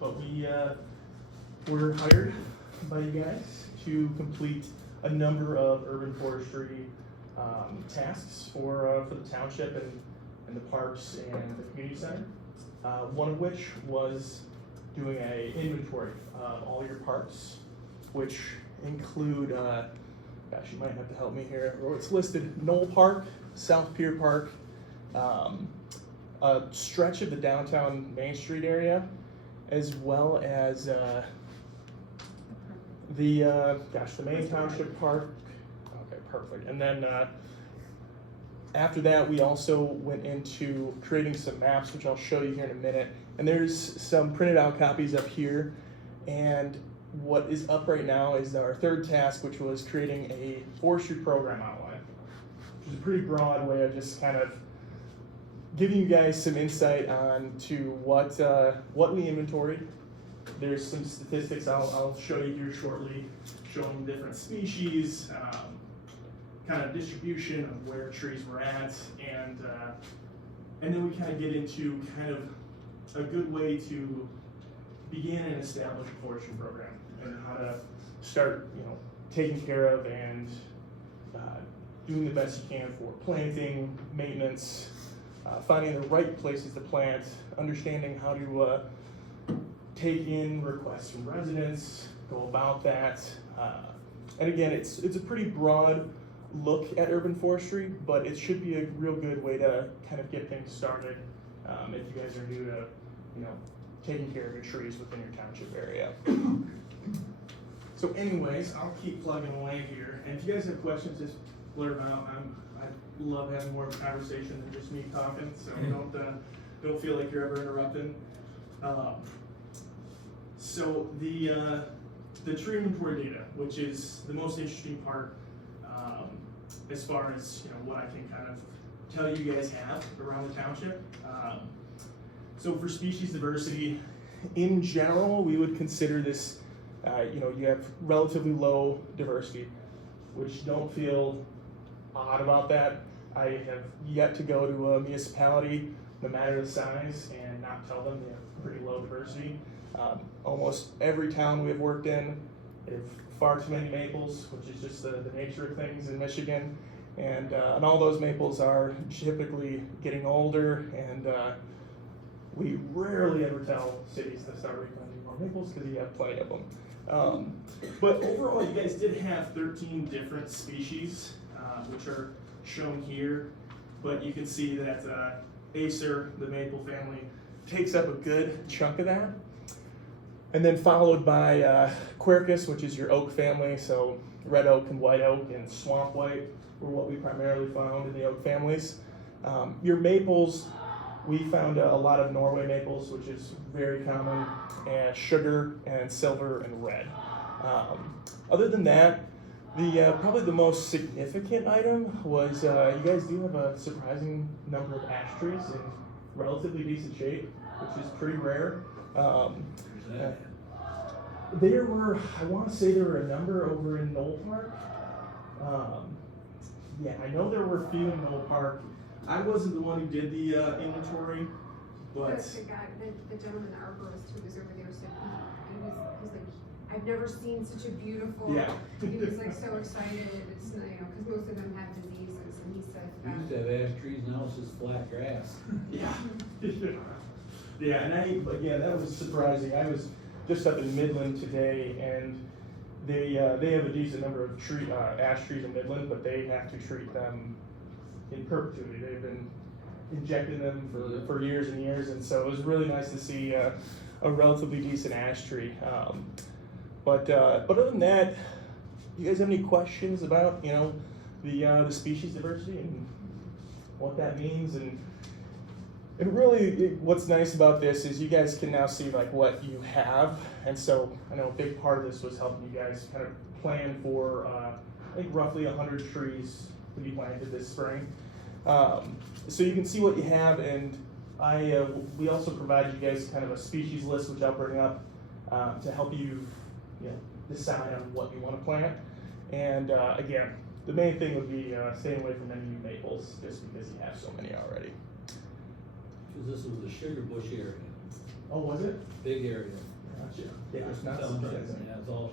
but we were hired by you guys to complete a number of urban forestry tasks for the township and the parks and the community center. One of which was doing a inventory of all your parks, which include, gosh, you might have to help me here. It's listed Knoll Park, South Pier Park, a stretch of the downtown Main Street area, as well as the main Township Park. Okay, perfect. And then after that, we also went into creating some maps, which I'll show you here in a minute. And there's some printed out copies up here. And what is up right now is our third task, which was creating a forestry program outline, which is a pretty broad way of just kind of giving you guys some insight on to what we inventoried. There's some statistics I'll show you here shortly, showing different species, kind of distribution of where trees were at, and then we kind of get into kind of a good way to begin and establish a forestry program and how to start, taking care of and doing the best you can for planting, maintenance, finding the right places to plant, understanding how to take in requests from residents, go about that. And again, it's a pretty broad look at urban forestry, but it should be a real good way to kind of get things started if you guys are new to, taking care of your trees within your township area. So anyways, I'll keep plugging away here. And if you guys have questions, just blurt them out. I love having more of a conversation than just me talking, so don't feel like you're ever interrupting. So the tree inventory data, which is the most interesting part, as far as what I can kind of tell you guys have around the township. So for species diversity, in general, we would consider this, you have relatively low diversity, which don't feel odd about that. I have yet to go to a municipality, no matter the size, and not tell them they have pretty low diversity. Almost every town we have worked in, they have far too many maples, which is just the nature of things in Michigan. And all those maples are typically getting older, and we rarely ever tell cities to start replanting more maples because you have plenty of them. But overall, you guys did have 13 different species, which are shown here. But you can see that Acer, the maple family, takes up a good chunk of that. And then followed by Quercus, which is your oak family. So red oak and white oak and swamp white were what we primarily found in the oak families. Your maples, we found a lot of Norway maples, which is very common, and sugar and silver and red. Other than that, probably the most significant item was you guys do have a surprising number of ash trees in relatively decent shape, which is pretty rare. There were, I want to say there were a number over in Knoll Park. Yeah, I know there were a few in Knoll Park. I wasn't the one who did the inventory, but the guy, the gentleman, the arborist who was over there said he's like, I've never seen such a beautiful. yeah. He was like so excited. It's because most of them have diseases, and he said. We used to have ash trees, now it's just flat grass. Yeah. Yeah, but that was surprising. I was just up in Midland today, and they have a decent number of ash trees in Midland, but they have to treat them in perpetuity. They've been injecting them for years and years, and so it was really nice to see a relatively decent ash tree. But other than that, you guys have any questions about the species diversity and what that means? And really, what's nice about this is you guys can now see like what you have, and so I know a big part of this was helping you guys kind of plan for I think roughly 100 trees to be planted this spring. So you can see what you have, and we also provided you guys kind of a species list, which I'll bring up to help you decide on what you want to plant. And again, the main thing would be staying away from any new maples, just because you have so many already. Because this was the sugar bush area. Oh, was it? Big area. Gotcha. Yeah, it's not Township, surprising. yeah, it's all,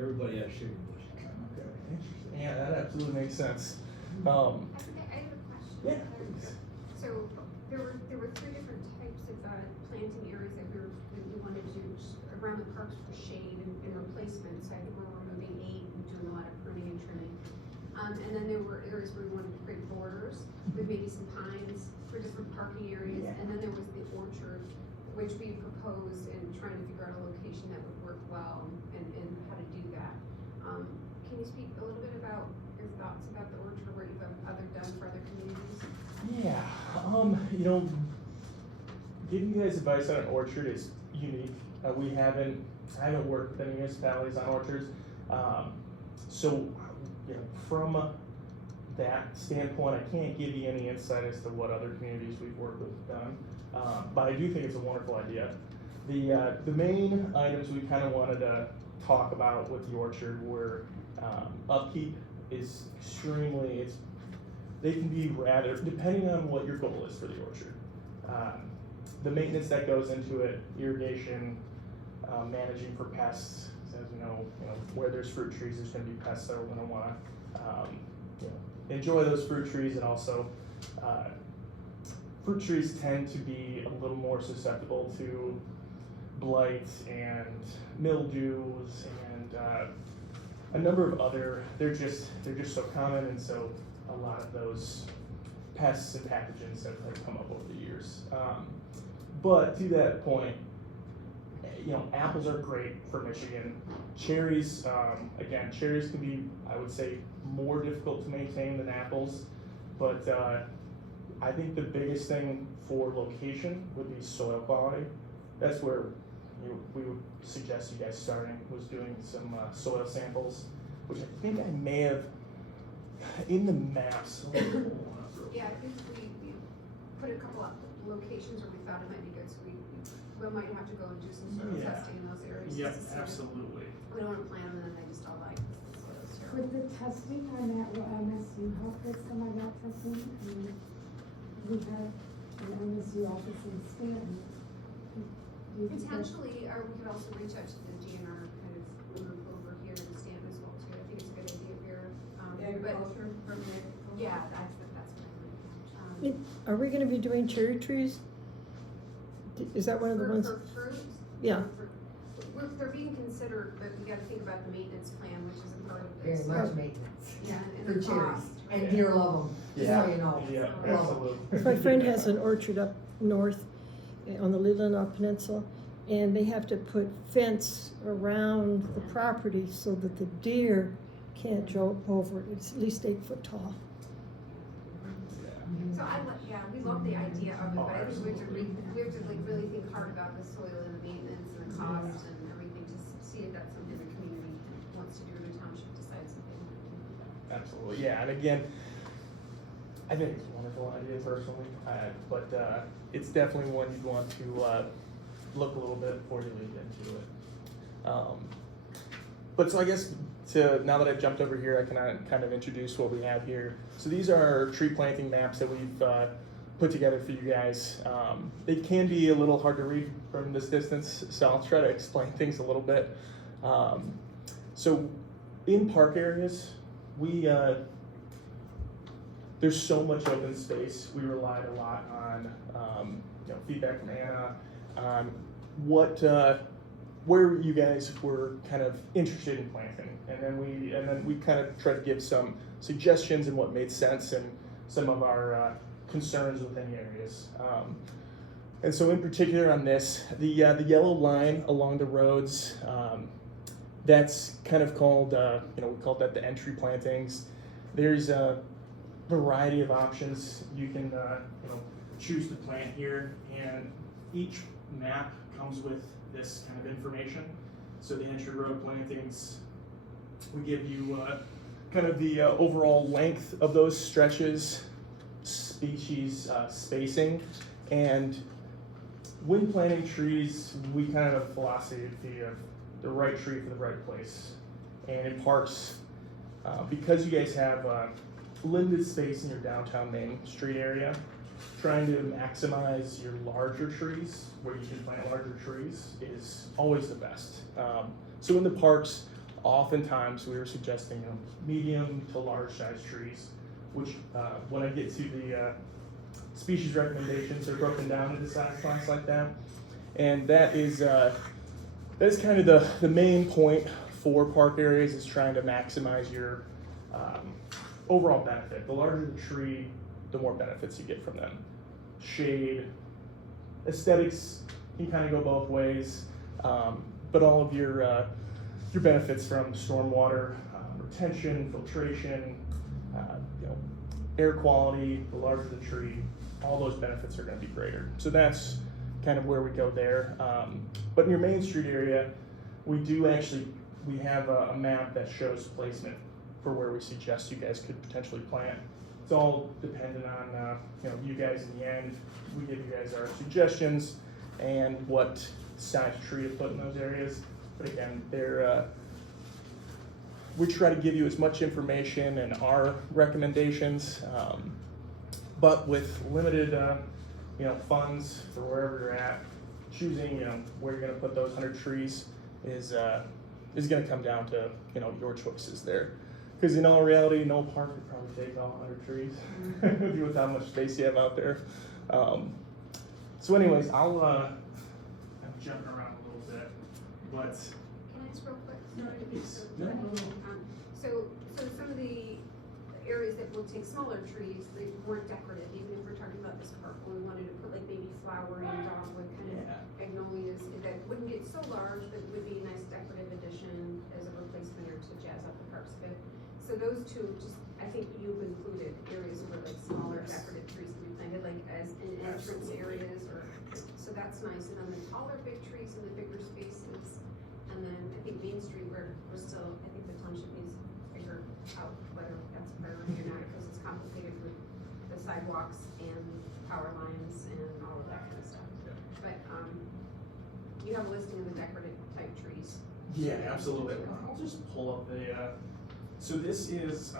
everybody has sugar bush. Okay, interesting. Yeah, that absolutely makes sense. I have a question. Yeah, please. So there were three different types of planting areas that we wanted to do around the parks for shade and replacement. So I think we're removing 8 and doing a lot of pruning and trimming. And then there were areas where we wanted to create borders with maybe some pines for different parking areas. Yeah. And then there was the orchard, which we proposed and trying to figure out a location that would work well and how to do that. Can you speak a little bit about your thoughts about the orchard, what you've done for other communities? Yeah, you know, giving you guys advice on an orchard is unique. I haven't worked with any municipalities on orchards. So, you know, from that standpoint, I can't give you any insight as to what other communities we've worked with have done. But I do think it's a wonderful idea. The main items we kind of wanted to talk about with the orchard were upkeep is they can be rather, depending on what your goal is for the orchard. The maintenance that goes into it, irrigation, managing for pests, as you know, where there's fruit trees, there's gonna be pests that are gonna wanna, enjoy those fruit trees, and also, fruit trees tend to be a little more susceptible to blight and mildews and a number of other, they're just so common, and so a lot of those pests and pathogens have come up over the years. But to that point, apples are great for Michigan. Cherries, again, cherries can be, I would say, more difficult to maintain than apples, but I think the biggest thing for location would be soil quality. That's where we would suggest you guys starting, was doing some soil samples, which I think I may have in the maps. Yeah, I think we put a couple of locations where we thought it might be good, so we might have to go and do some soil Yeah. testing in those areas. Yep, just to see if- absolutely. We don't wanna plant them and then they just all like, the soil's terrible. With the testing on that, will MSU help with some of that testing? I mean, we have an MSU office in Stanton. Do you think that- Potentially, or we could also reach out to the DNR kind of group over here in Stanton as well too. I think it's a good idea if you're, Agriculture, from the agriculture. yeah, that's what I think. Are we gonna be doing cherry trees? Is that one of the ones? For fruit? Yeah. They're being considered, but we gotta think about the maintenance plan, which is a part of Very this. much maintenance. Yeah, and For the cherries, cost. and deer love them, just so you know. Yeah, Love 'em. absolutely. My friend has an orchard up north on the Leelanau Peninsula, and they have to put fence around the property so that the deer can't jump over it. It's at least 8 foot tall. So we love the idea of it, but I think we have to like really think hard about the soil and the maintenance and the cost and everything to see if that's something the community wants to do or the township decides something. Absolutely, yeah, and again, I think it's a wonderful idea personally, but it's definitely one you'd want to look a little bit before you lead into it. But so I guess now that I've jumped over here, I can kind of introduce what we have here. So these are our tree planting maps that we've put together for you guys. They can be a little hard to read from this distance, so I'll try to explain things a little bit. So in park areas, there's so much open space. We relied a lot on feedback from Anna on where you guys were kind of interested in planting, and then we kind of tried to give some suggestions and what made sense and some of our concerns within the areas. And so in particular on this, the yellow line along the roads, that's kind of called, we called that the entry plantings. There's a variety of options. You can, choose to plant here, and each map comes with this kind of information. So the entry road plantings, we give you kind of the overall length of those stretches, species spacing, and when planting trees, we kind of have a philosophy of the right tree for the right place. And in parks, because you guys have limited space in your downtown Main Street area, trying to maximize your larger trees, where you can plant larger trees, is always the best. So in the parks, oftentimes we were suggesting medium to large size trees, which when I get to the species recommendations, they're broken down into size class like that. And that's kind of the main point for park areas, is trying to maximize your overall benefit. The larger the tree, the more benefits you get from them. Shade, aesthetics can kind of go both ways, but all of your benefits from stormwater retention, filtration, air quality, the larger the tree, all those benefits are going to be greater. So that's kind of where we go there. But in your Main Street area, we have a map that shows placement for where we suggest you guys could potentially plant. It's all dependent on you guys in the end. We give you guys our suggestions and what size tree to put in those areas. But again, we try to give you as much information and our recommendations, but with limited funds for wherever you're at, choosing where you're going to put those 100 trees is going to come down to your choices there. Because in all reality, no park could probably take all 100 trees with how much space you have out there. So anyways, I'm jumping around a little bit, but Can I ask real quick? Sorry to be so. No, no, no. So some of the areas that will take smaller trees, they weren't decorative, even if we're talking about this park, where we wanted to put like maybe flowering dogwood kind of magnolias, that wouldn't get so large, but would be a nice decorative addition as a replacement or to jazz up the parks a bit. So those two, just, I think you've included areas where like smaller decorative trees can be planted, like as in entrance areas, or, so that's nice. And then the taller big trees in the bigger spaces. And then I think Main Street, we're still, I think the township needs to figure out whether that's priority or not, because it's complicated with the sidewalks and power lines and all of that kind of stuff. But, you have a listing of the decorative type trees. yeah, absolutely. I'll just pull up so this is,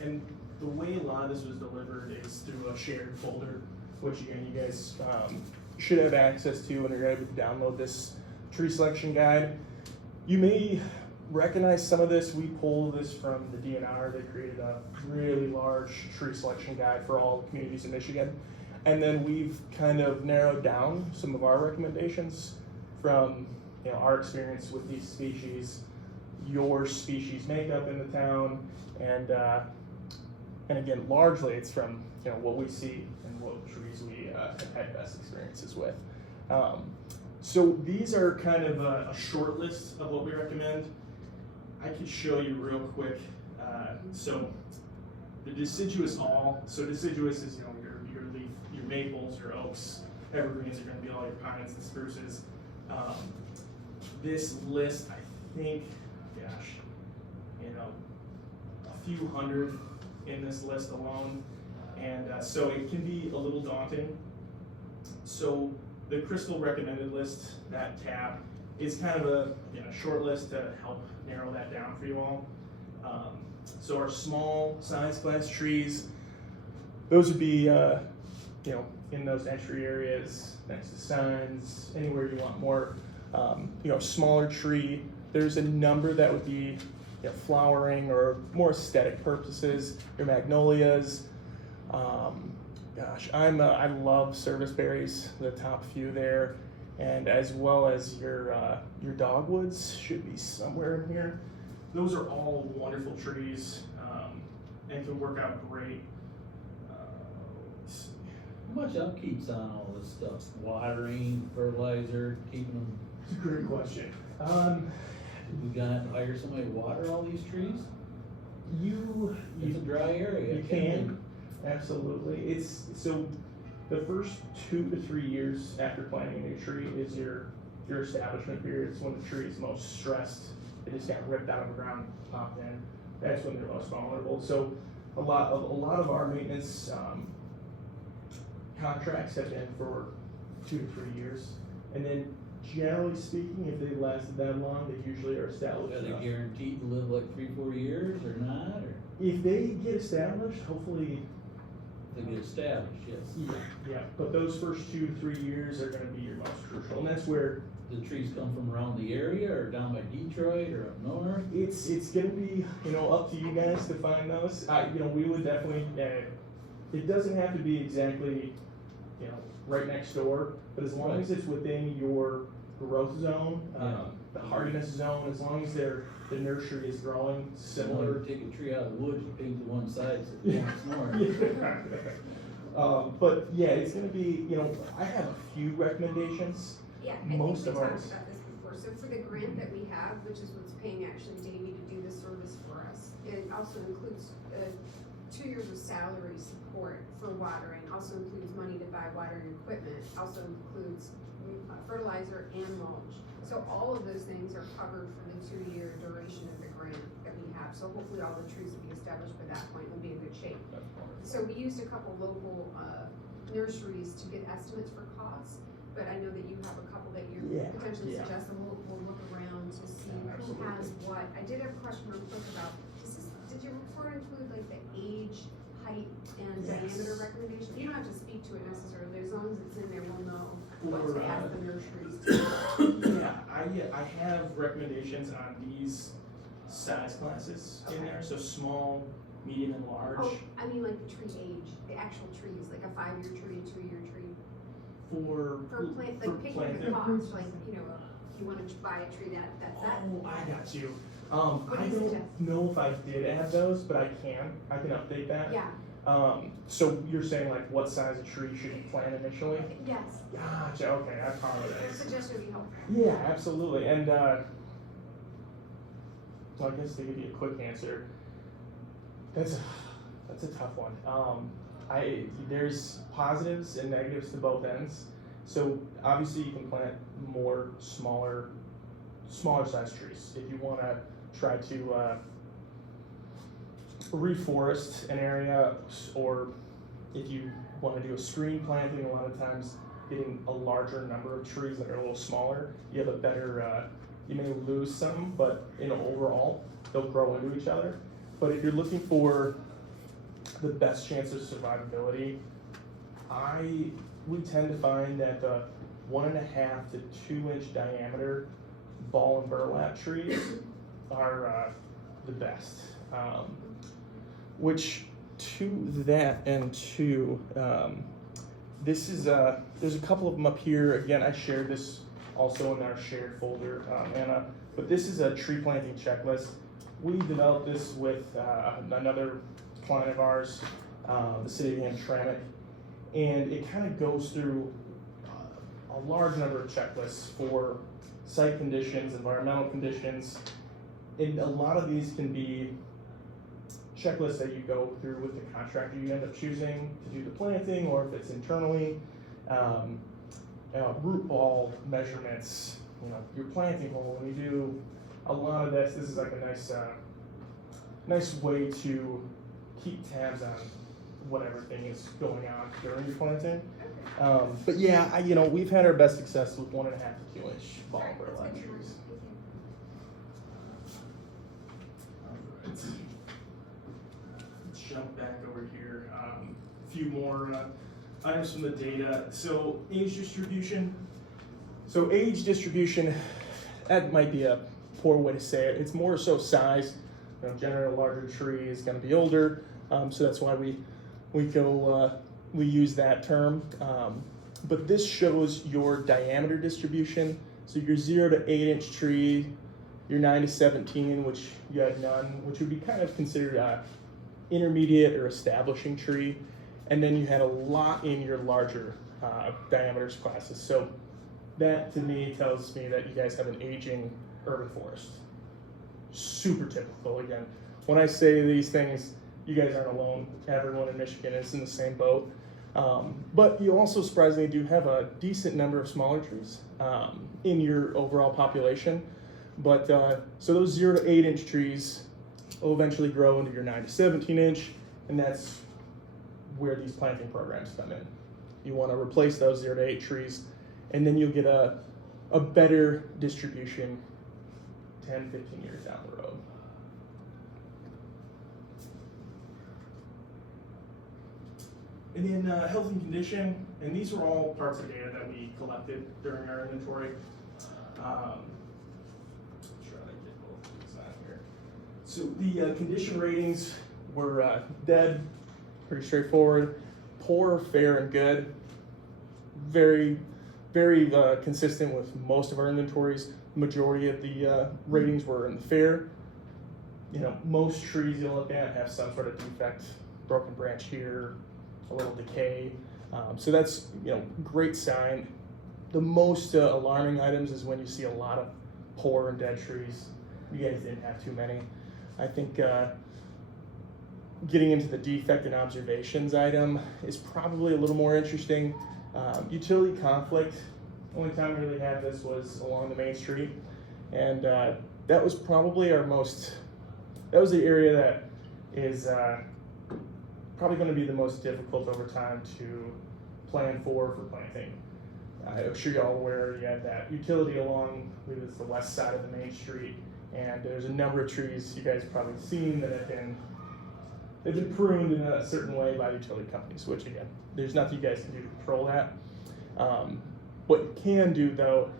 and the way a lot of this was delivered is through a shared folder, which again, you guys should have access to when you're able to download this tree selection guide. You may recognize some of this. We pulled this from the DNR. They created a really large tree selection guide for all communities in Michigan. And then we've kind of narrowed down some of our recommendations from our experience with these species, your species makeup in the town, and again, largely it's from what we see and what trees we have had best experiences with. So these are kind of a short list of what we recommend. I could show you real quick. So the deciduous so deciduous is your maples, your oaks, evergreens are going to be all your pines and spruces. This list, I think, a few hundred in this list alone, and so it can be a little daunting. So the crystal recommended list, that tab, is kind of a short list to help narrow that down for you all. So our small size class trees, those would be in those entry areas, next to signs, anywhere you want more smaller tree. There's a number that would be flowering or more aesthetic purposes. Your magnolias. I love service berries, the top few there, and as well as your dogwoods should be somewhere in here. Those are all wonderful trees and can work out great. How much upkeep's on all this stuff? Watering, fertilizer, keeping them? It's a great question. We gotta hire somebody to water all these trees? It's a dry area. You can, absolutely. It's so the first 2 to 3 years after planting a new tree is your establishment period. It's when the tree is most stressed. It just got ripped out of the ground, popped in. That's when they're most vulnerable. So a lot of our maintenance contracts have been for 2 to 3 years, and then generally speaking, if they lasted that long, they usually are established. Are they guaranteed to live like 3-4 years or not? Or? If they get established, hopefully to get established, yes. Yeah, but those first 2 to 3 years are gonna be your most crucial, and that's where The trees come from around the area or down by Detroit or up north? it's gonna be, up to you guys to find those. We would definitely, it doesn't have to be exactly, right next door, but as long as it's within your growth zone, Yeah. the hardiness zone, as long as the nursery is growing Similar, similar. take a tree out of the woods, you paint to one side, so it points north. But yeah, it's gonna be, I have a few recommendations. Yeah, I think we Most talked of about ours. this before, so for the grant that we have, which is what's paying actually Davey to do the service for us, it also includes, 2 years of salary support for watering, also includes money to buy watering equipment, also includes fertilizer and mulch. So all of those things are covered for the 2-year duration of the grant that we have, so hopefully all the trees will be established by that point, will be in good shape. So we used a couple local, nurseries to get estimates for costs, but I know that you have a couple that you're Yeah, potentially yeah. suggesting, we'll look around to see Yeah, who absolutely. has what. I did have a question real quick about, did your report include like the age, height, and Yes. diameter recommendation? You don't have to speak to it necessarily, as long as it's in there, we'll know what For, to ask the nurseries to. Yeah, I have recommendations on these size classes in there, so small, medium, and large. Oh, I mean like the tree age, the actual trees, like a 5-year tree, a 2-year tree. For Like for picking planting. the cost, like, if you wanna buy a tree that. Oh, I got you. What I do you don't suggest? know if I did have those, but I can update that. Yeah, So you're saying like what size of tree should you plant initially? yes, Gotcha, okay, I your apologize. suggestion would be helpful. Yeah, absolutely, and, so I guess to give you a quick answer, that's a tough one. There's positives and negatives to both ends. So obviously you can plant more smaller size trees. If you wanna try to, reforest an area, or if you wanna do a screen planting, a lot of times getting a larger number of trees that are a little smaller, you have a better, you may lose some, but overall, they'll grow into each other. But if you're looking for the best chance of survivability, we tend to find that the 1.5 to 2 inch diameter ball and burlap trees are the best. Which to that and to, this is, there's a couple of them up here. Again, I shared this also in our shared folder, Anna, but this is a tree planting checklist. We developed this with another client of ours, the city of Hamtramck, and it kind of goes through a large number of checklists for site conditions, environmental conditions, and a lot of these can be checklists that you go through with the contractor you end up choosing to do the planting, or if it's internally, root ball measurements, your planting hole. When you do a lot of this is like a nice way to keep tabs on what everything is going on during your planting. But yeah, we've had our best success with 1.5 to 2 inch ball and burlap trees. Let's jump back over here. A few more items from the data. So age distribution. So age distribution, that might be a poor way to say it. It's more so size. Generally a larger tree is going to be older, so that's why we use that term. But this shows your diameter distribution. So your 0 to 8 inch tree, your 9 to 17, which you had none, which would be kind of considered a intermediate or establishing tree, and then you had a lot in your larger diameters classes. So that to me tells me that you guys have an aging urban forest. Super typical. Again, when I say these things, you guys aren't alone. Everyone in Michigan is in the same boat. But you also surprisingly do have a decent number of smaller trees in your overall population. But so those 0 to 8 inch trees will eventually grow into your 9 to 17 inch, and that's where these planting programs come in. You want to replace those 0 to 8 trees, and then you'll get a better distribution 10, 15 years down the road. And then health and condition, and these were all parts of data that we collected during our inventory. Try to get both of these on here. So the condition ratings were dead, pretty straightforward. Poor, fair, and good. Very, very consistent with most of our inventories. Majority of the ratings were in the fair. You know, most trees you'll look at have some sort of defect, broken branch here, a little decay. So that's, you know, great sign. The most alarming items is when you see a lot of poor and dead trees. You guys didn't have too many. I think getting into the defect and observations item is probably a little more interesting. Utility conflict, only time we really had this was along the main street. And that was probably that was the area that is probably going to be the most difficult over time to plan for planting. I'm sure you're all aware you have that utility along, I believe it's the west side of the main street, and there's a number of trees you guys have probably seen that they've been pruned in a certain way by the utility companies, which again, there's nothing you guys can do to control that. What you can do though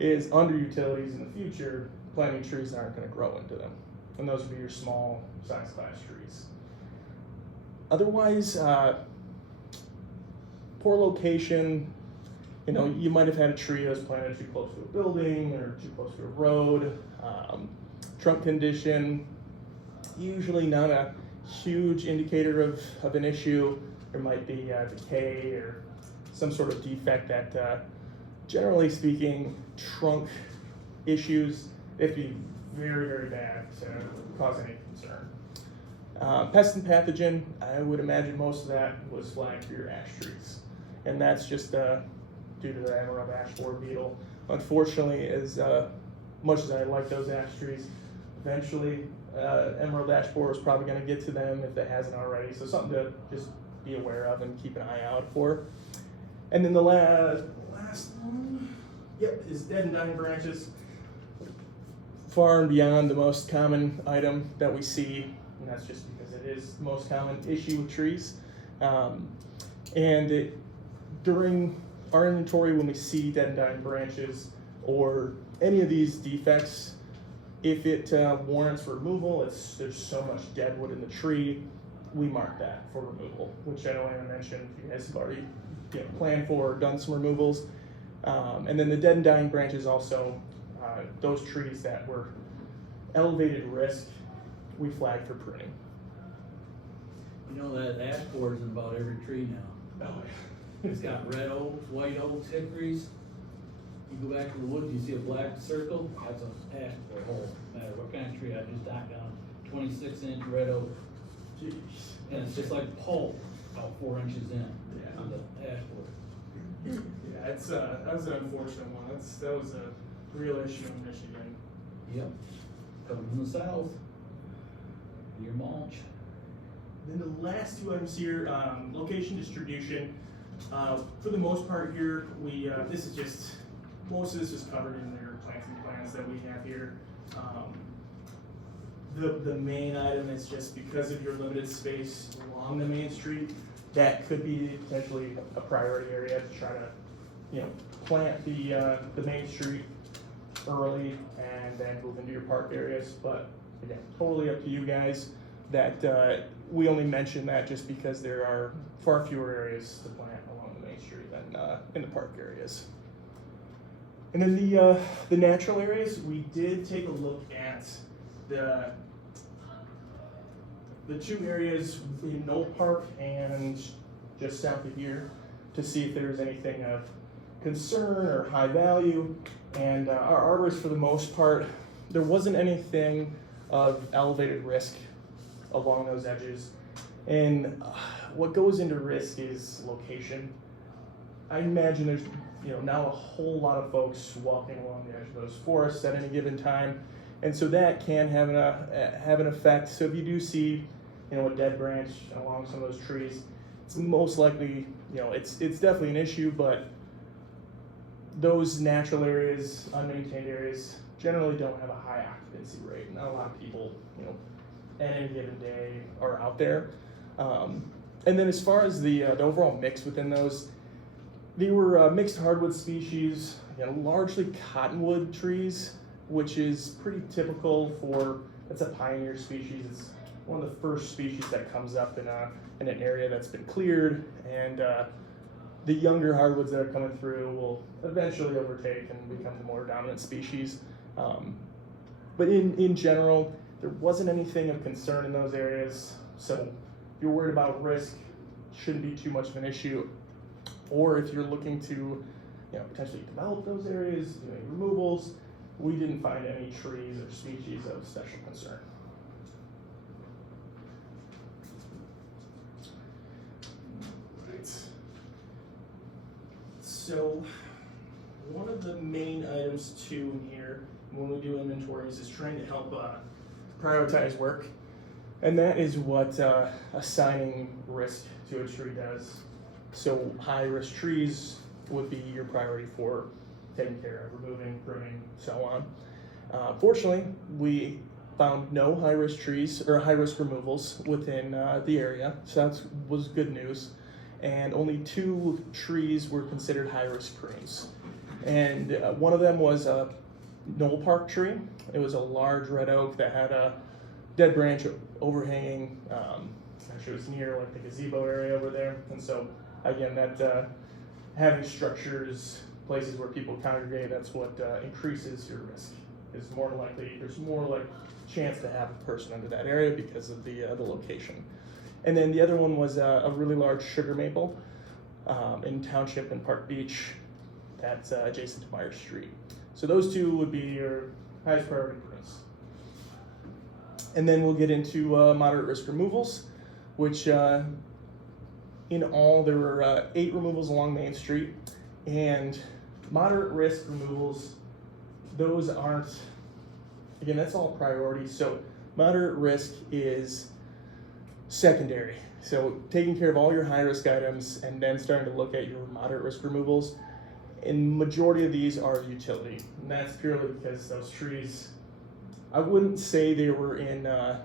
is under utilities in the future, planting trees that aren't going to grow into them, and those would be your small size class trees. Otherwise, poor location. You know, you might have had a tree that was planted too close to a building or too close to a road. Trunk condition, usually not a huge indicator of an issue. There might be decay or some sort of defect that, generally speaking, trunk issues, they have to be very, very bad to cause any concern. Pest and pathogen, I would imagine most of that was flagged for your ash trees. And that's just due to the emerald ash borer beetle. Unfortunately, as much as I like those ash trees, eventually emerald ash borer is probably going to get to them if it hasn't already. So something to just be aware of and keep an eye out for. And then the last one, is dead and dying branches. Far and beyond the most common item that we see, and that's just because it is the most common issue with trees. During our inventory, when we see dead and dying branches or any of these defects, if it warrants removal, there's so much dead wood in the tree, we mark that for removal, which I don't want to mention if you guys have already planned for or done some removals. And then the dead and dying branches also, those trees that were elevated risk, we flag for pruning. You know that ash borer is in about every tree now. It's got red oaks, white oaks, hickories. You go back to the woods, you see a black circle, that's an ash borer hole. No matter what kind of tree, I just knocked down 26-inch red oak. Jeez. And it's just like pulp, about 4 inches in. Yeah. Of the ash borer. Yeah, that was an unfortunate one. That was a real issue in Michigan. Yep. Coming from the south. Your mulch. Then the last two items here, location distribution. For the most part here, most of this is covered in their planting plans that we have here. The main item is just because of your limited space along the main street, that could be potentially a priority area to try to, plant the main street early and then move into your park areas. But again, totally up to you guys. That we only mention that just because there are far fewer areas to plant along the main street than in the park areas. And then the natural areas, we did take a look at the two areas in Knoll Park and just south of here to see if there was anything of concern or high value. And our arborists, for the most part, there wasn't anything of elevated risk along those edges. And what goes into risk is location. I imagine there's now a whole lot of folks walking along the edge of those forests at any given time, and so that can have an effect. So if you do see a dead branch along some of those trees, it's most likely it's definitely an issue. But those natural areas, unmaintained areas, generally don't have a high occupancy rate. Not a lot of people at any given day are out there. And then as far as the overall mix within those, they were mixed hardwood species, largely cottonwood trees, which is pretty typical for, it's a pioneer species. It's one of the first species that comes up in an area that's been cleared, and the younger hardwoods that are coming through will eventually overtake and become the more dominant species. But in general, there wasn't anything of concern in those areas, so if you're worried about risk, shouldn't be too much of an issue. Or if you're looking to potentially develop those areas, do any removals, we didn't find any trees or species of special concern. Right. So, one of the main items too in here when we do inventories is trying to help Prioritize work, and that is what assigning risk to a tree does. So high risk trees would be your priority for taking care of, removing, pruning, so on. Fortunately, we found no high risk trees or high risk removals within the area, so that was good news. And only 2 trees were considered high risk prunes. And one of them was a Knoll Park tree. It was a large red oak that had a dead branch overhanging. Actually, it was near like the gazebo area over there. And so, again, that having structures, places where people congregate, that's what increases your risk. Is more likely, there's more like chance to have a person under that area because of the location. And then the other one was a really large sugar maple in Township and Park Beach. That's adjacent to Myers Street. So those 2 would be your highest priority prunes. And then we'll get into moderate risk removals, which in all there were 8 removals along Main Street. And moderate risk removals, those aren't, again, that's all priority. So moderate risk is secondary. So taking care of all your high risk items and then starting to look at your moderate risk removals. And majority of these are utility, and that's purely because those trees, I wouldn't say they were in a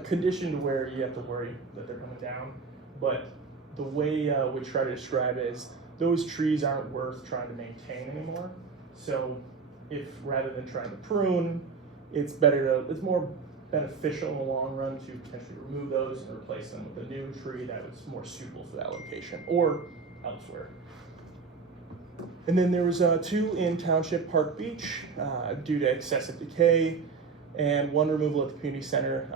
condition where you have to worry that they're coming down, but the way we try to describe it is those trees aren't worth trying to maintain anymore. So if rather than trying to prune, it's more beneficial in the long run to potentially remove those and replace them with a new tree that was more suitable for that location or elsewhere. And then there was 2 in Township Park Beach due to excessive decay, and 1 removal at the community center,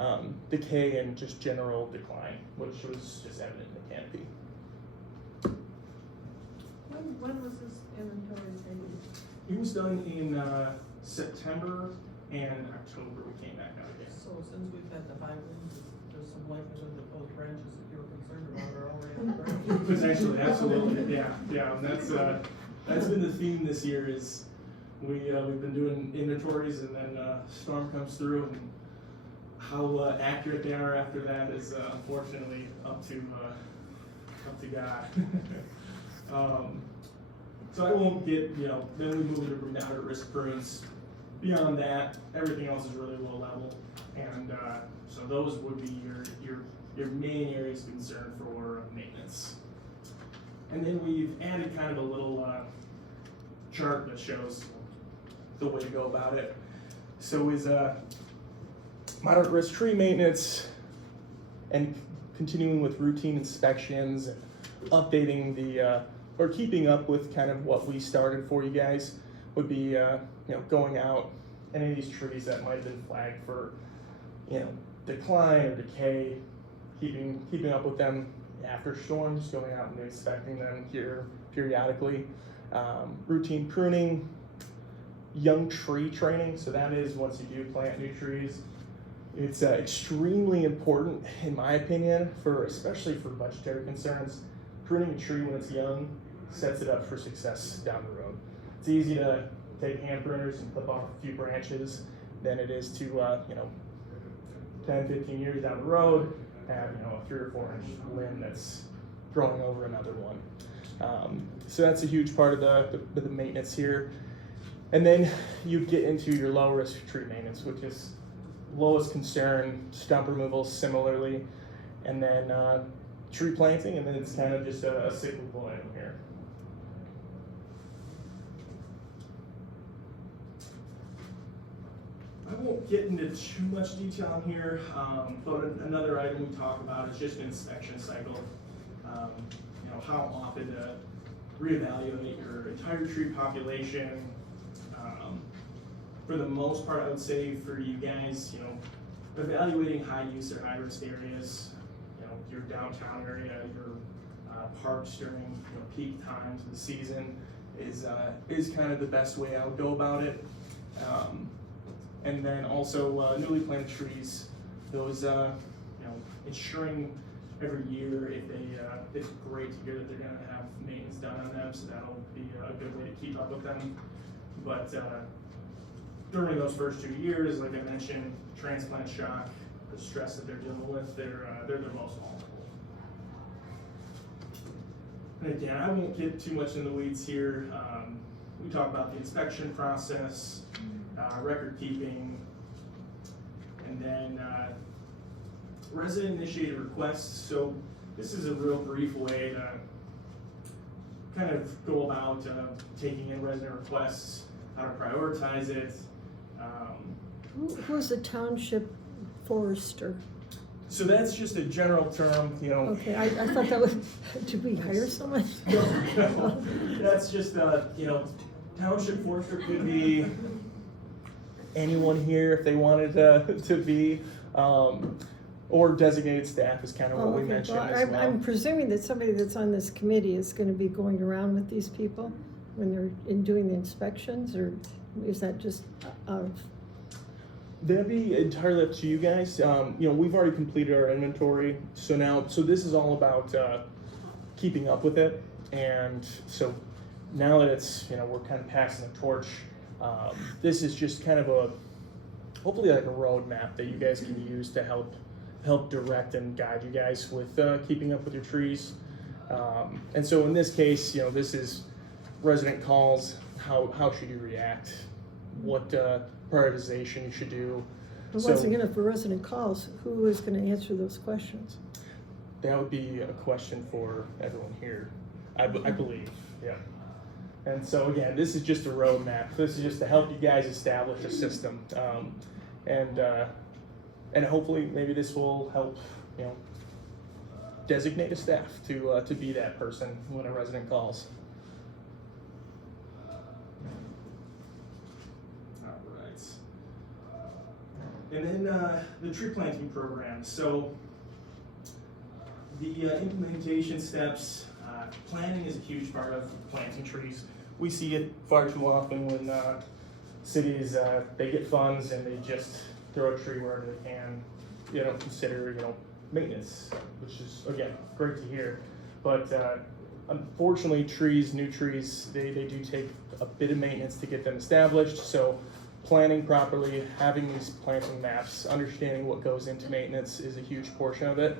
decay and just general decline, which was just evident in the canopy. When was this inventory taken? It was done in September and October. We came back out again. So since we've had the high winds, there's some likelihood that those branches that you were concerned about are already on the ground. Potentially, absolutely, yeah, and that's been the theme this year. Is we've been doing inventories, and then storm comes through, and how accurate they are after that is unfortunately up to God. So I won't get, then we move to moderate risk prunes. Beyond that, everything else is really low level, and so those would be your main areas of concern for maintenance. And then we've added kind of a little chart that shows the way to go about it. So is moderate risk tree maintenance and continuing with routine inspections and updating or keeping up with kind of what we started for you guys would be going out any of these trees that might have been flagged for decline or decay, keeping up with them after storms, going out and inspecting them here periodically, routine pruning, young tree training. So that is once you do plant new trees, it's extremely important in my opinion especially for budgetary concerns. Pruning a tree when it's young sets it up for success down the road. It's easy to take hand pruners and clip off a few branches than it is to 10, 15 years down the road have a 3 or 4 inch limb that's growing over another one. So that's a huge part of the maintenance here. And then you get into your low risk tree maintenance, which is lowest concern, stump removal similarly. and then tree planting, and then it's kind of just a cyclical item here. I won't get into too much detail on here, but another item we talk about is just an inspection cycle. You know, how often to reevaluate your entire tree population. For the most part, I would say for you guys, you know, evaluating high use or high risk areas, you know, your downtown area, your parks during, you know, peak times of the season is kind of the best way I would go about it. And then also newly planted trees, those, you know, ensuring every year if they, it's great to hear that they're gonna have maintenance done on them, so that'll be a good way to keep up with them. But during those first 2 years, like I mentioned, transplant shock, the stress that they're dealing with, they're the most vulnerable. And again, I won't get too much in the weeds here. We talk about the inspection process, record keeping, and then resident initiated requests. So this is a real brief way to kind of go about taking in resident requests, how to prioritize it. Who's a township forester? So that's just a general term, you know. Okay, I thought that was, did we hire someone? That's just, you know, township forester could be Anyone here, if they wanted to be, or designated staff is kind of what we Okay, mentioned well, as well. I'm presuming that somebody that's on this committee is gonna be going around with these people when they're doing the inspections, or is that just out of? That'd be entirely up to you guys. You know, we've already completed our inventory, so this is all about keeping up with it. And so now that it's, you know, we're kind of passing the torch, this is just kind of hopefully like a roadmap that you guys can use to help direct and guide you guys with keeping up with your trees. And so in this case, you know, this is resident calls. How should you react? What prioritization you should do. But once again, if a resident calls, who is gonna answer those questions? That would be a question for everyone here, I believe, yeah. And so again, this is just a roadmap. This is just to help you guys establish a system. And hopefully maybe this will help, you know, designate a staff to be that person when a resident calls. And then the tree planting program. So the implementation steps, planting is a huge part of planting trees. We see it far too often when cities, they get funds and they just throw a tree wherever they can. You don't consider, you know, maintenance, which is, again, great to hear. But unfortunately, new trees, they do take a bit of maintenance to get them established. So planning properly, having these planting maps, understanding what goes into maintenance is a huge portion of it.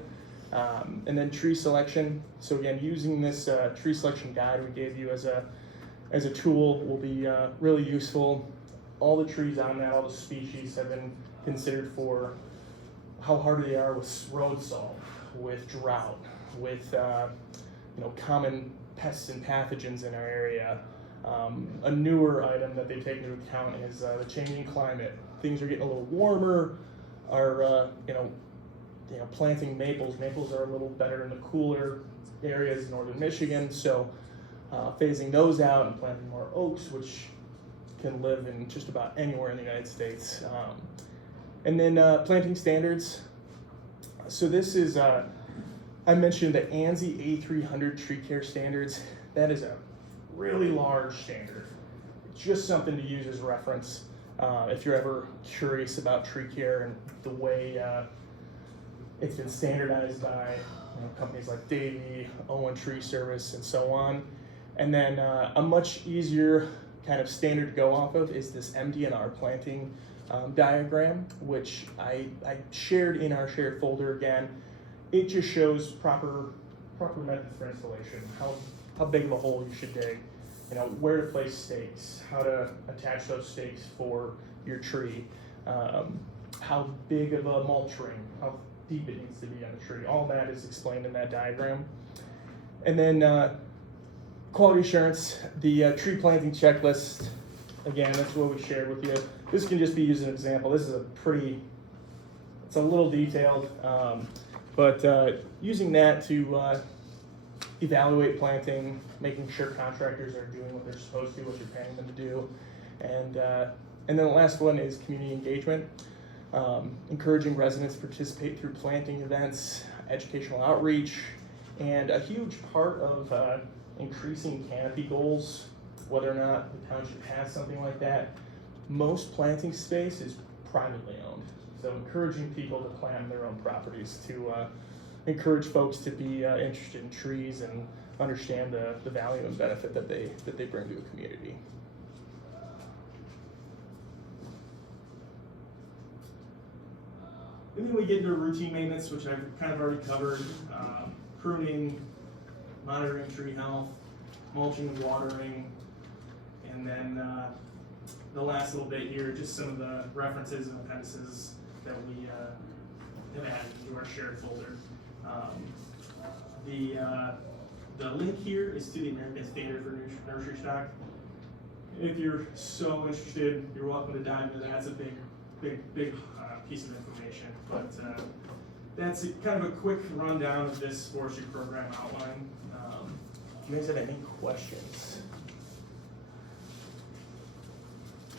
And then tree selection. So again, using this tree selection guide we gave you as a tool will be really useful. All the trees on that, all the species have been considered for how hard they are with road salt, with drought, with you know, common pests and pathogens in our area. A newer item that they take into account is the changing climate. Things are getting a little warmer. You know, planting maples. Maples are a little better in the cooler areas in northern Michigan. So phasing those out and planting more oaks, which can live in just about anywhere in the United States. And then planting standards. So this is, I mentioned the ANSI A300 tree care standards. That is a really large standard. It's just something to use as reference if you're ever curious about tree care and the way it's been standardized by, you know, companies like Davey, Owen Tree Service, and so on. And then a much easier kind of standard to go off of is this MDNR planting diagram, which I shared in our shared folder again. It just shows proper methods for installation, how big of a hole you should dig, you know, where to place stakes, how to attach those stakes for your tree, how big of a mulch ring, how deep it needs to be on the tree. All that is explained in that diagram. And then quality assurance, the tree planting checklist, again, that's what we shared with you. This can just be used as an example. This is it's a little detailed, but using that to evaluate planting, making sure contractors are doing what they're supposed to, what you're paying them to do. And then the last one is community engagement, encouraging residents to participate through planting events, educational outreach, and a huge part of increasing canopy goals, whether or not the township has something like that. Most planting space is privately owned, so encouraging people to plant on their own properties to encourage folks to be interested in trees and understand the value and benefit that they bring to a community. And then we get into routine maintenance, which I've kind of already covered, pruning, monitoring tree health, mulching and watering, and then the last little bit here, just some of the references and appendices that we have added to our shared folder. The link here is to the American Standard for Nursery Stock. If you're so interested, you're welcome to dive into that. It's a big piece of information. But that's kind of a quick rundown of this forestry program outline. Do you guys have any questions?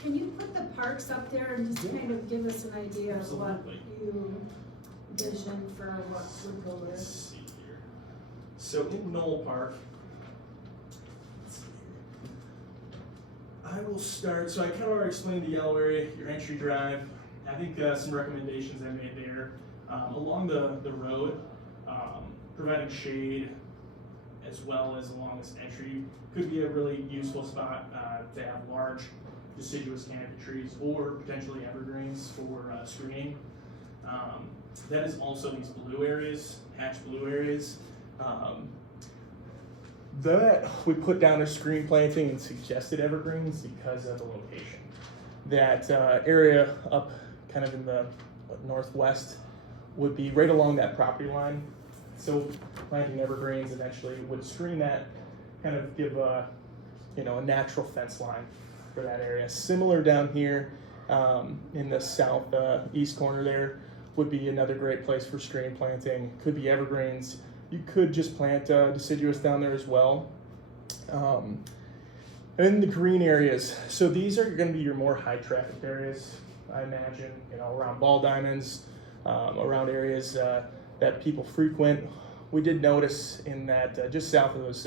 Can you put the parks up there and just kind of give us an idea of what Absolutely. you vision for what would go Let's there? see here. So in Knoll Park, let's see here. I will start, so I kind of already explained the yellow area, your entry drive. I think some recommendations I made there. Along the road, providing shade as well as along this entry could be a really useful spot to have large deciduous canopy trees or potentially evergreens for screening. That is also these blue areas, hatched blue areas. That we put down as screen planting and suggested evergreens because of the location. That area up kind of in the northwest would be right along that property line. So planting evergreens eventually would screen that, kind of give a natural fence line for that area. Similar down here in the southeast corner there would be another great place for screen planting. Could be evergreens. You could just plant deciduous down there as well. And the green areas. So these are going to be your more high traffic areas, I imagine, around ball diamonds, around areas that people frequent. We did notice in that just south of those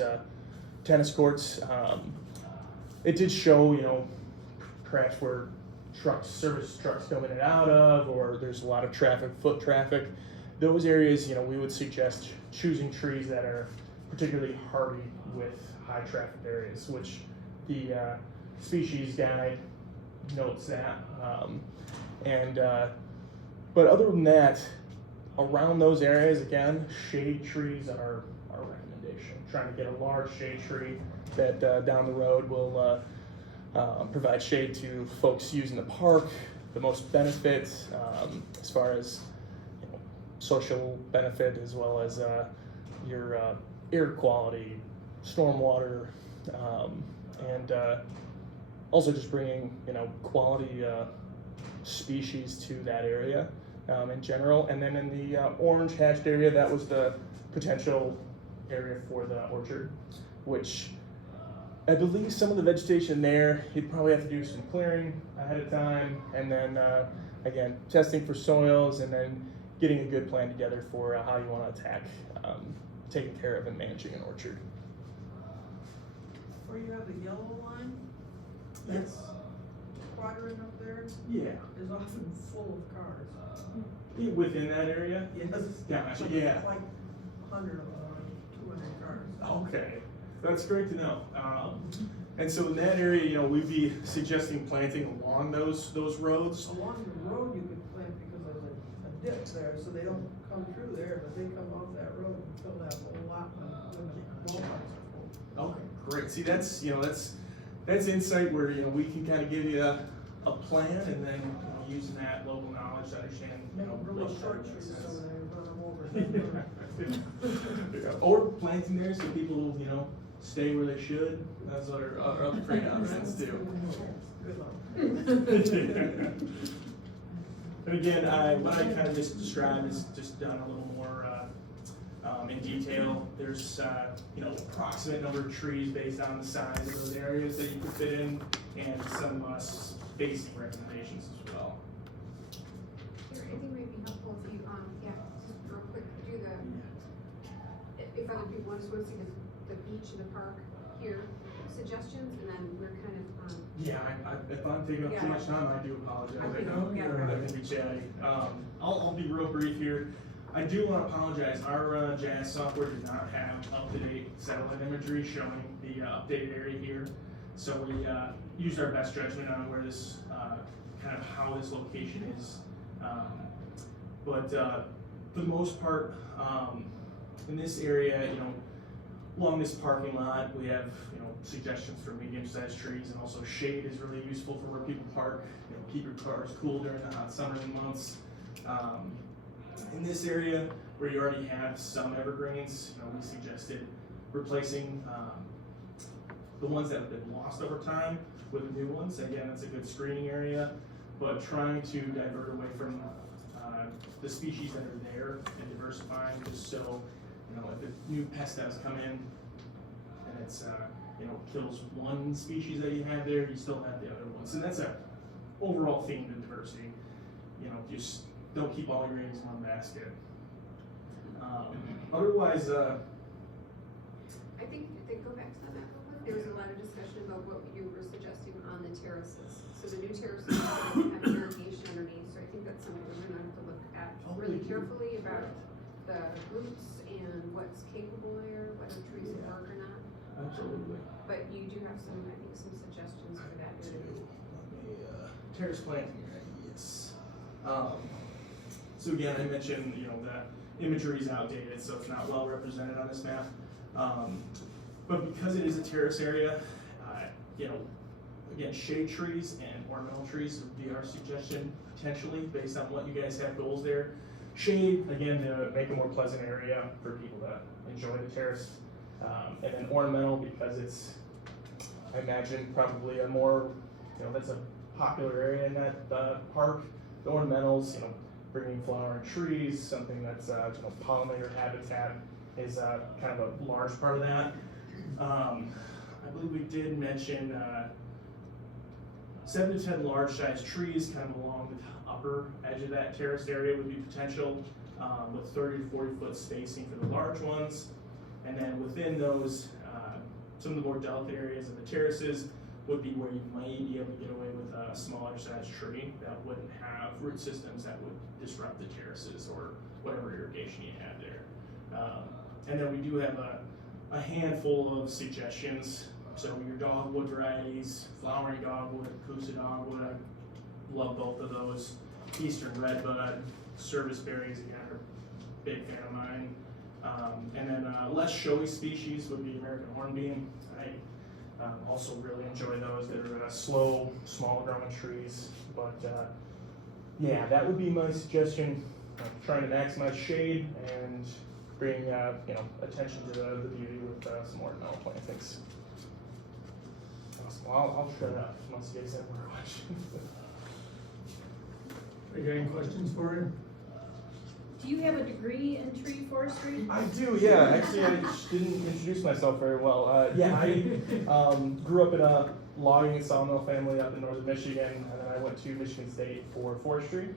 tennis courts, it did show, perhaps where service trucks come in and out of, or there's a lot of traffic, foot traffic. Those areas, we would suggest choosing trees that are particularly hardy with high traffic areas, which the species guide notes that. But other than that, around those areas, again, shade trees are our recommendation. Trying to get a large shade tree that down the road will provide shade to folks using the park, the most benefit as far as social benefit, as well as your air quality, stormwater, and also just bringing quality species to that area in general. And then in the orange hatched area, that was the potential area for the orchard, which I believe some of the vegetation there, you'd probably have to do some clearing ahead of time, and then again, testing for soils, and then getting a good plan together for how you want to attack taking care of and managing an orchard. Where you have the yellow line, Yes. quadrant up there Yeah. is often full of cars. Within that area? Yes. Gotcha, Like- yeah. Like 100 of them, 200 cars. Okay, that's great to know. And so in that area, we'd be suggesting planting along those roads. Along the road, you could plant because there's a dip there, so they don't come through there, but they come off that road and fill that whole lot when the Walmarts are full. Okay, great. See, that's insight where we can kind of give you a plan and then, using that local knowledge to understand, Really what short makes trees sense. over there, run them over. Yeah. Or planting there so people, stay where they should. That's our other great options too. Good luck. And again, what I kind of just described is just done a little more in detail. There's approximate number of trees based on the size of those areas that you could fit in, and some spacing recommendations as well. Here, I think it might be helpful if you, just real quick, do if other people just want to see the beach and the park here, suggestions, and then we're kind of, Yeah, if I'm taking up too much time, I do apologize. I think I can be chatty. I'll be real brief here. I do want to apologize. Our JAS software did not have up-to-date satellite imagery showing the updated area here. So we used our best judgment on where this, kind of how this location is. But for the most part, in this area, along this parking lot, we have, suggestions for medium-sized trees, and also shade is really useful for where people park. Keep your cars cool during the hot summer months. In this area where you already have some evergreens, we suggested replacing the ones that have been lost over time with new ones. Again, that's a good screening area, but trying to divert away from the species that are there and diversifying, just so if a new pest does come in and it's kills one species that you have there, you still have the other ones, and that's a overall theme to diversity. Just don't keep all your eggs in one basket. Otherwise, I think, they go back to that map real quick, there was a lot of discussion about what you were suggesting on the terraces. So the new terraces have irrigation underneath, so I think that's something we're gonna have to look at really carefully about the roots and what's capable there, whether trees will work or not. absolutely. But you do have some, I think, some suggestions for that area. Terrace planting area, yes. So again, I mentioned, the imagery is outdated, so it's not well represented on this map. But because it is a terrace area, again, shade trees and ornamental trees would be our suggestion, potentially, based on what you guys have goals there. Shade, again, to make a more pleasant area for people that enjoy the terrace. And then ornamental, because it's, I imagine, probably a more, that's a popular area in that park. The ornamentals, bringing flowering trees, something that's, pollinator habitat is kind of a large part of that. I believe we did mention 7 to 10 large-sized trees kind of along the upper edge of that terraced area would be potential, with 30 to 40 foot spacing for the large ones. And then within those, some of the more delicate areas of the terraces would be where you might be able to get away with a smaller sized tree that wouldn't have root systems that would disrupt the terraces or whatever irrigation you have there. And then we do have a handful of suggestions. So your dogwood varieties, flowering dogwood, Kousa dogwood, I love both of those. Eastern redbud, service berries, again, are a big fan of mine. And then less showy species would be American hornbeam. I also really enjoy those. They're slow, small growing trees. But yeah, that would be my suggestion. Trying to maximize shade and bring attention to the beauty with some ornamental plantings. Awesome. Well, I'll shut up once you guys have more questions. You got any questions for him? Do you have a degree in tree forestry? I do, yeah. Actually, I didn't introduce myself very well. Yeah, I grew up in a logging and sawmill family up in northern Michigan, and then I went to Michigan State for forestry.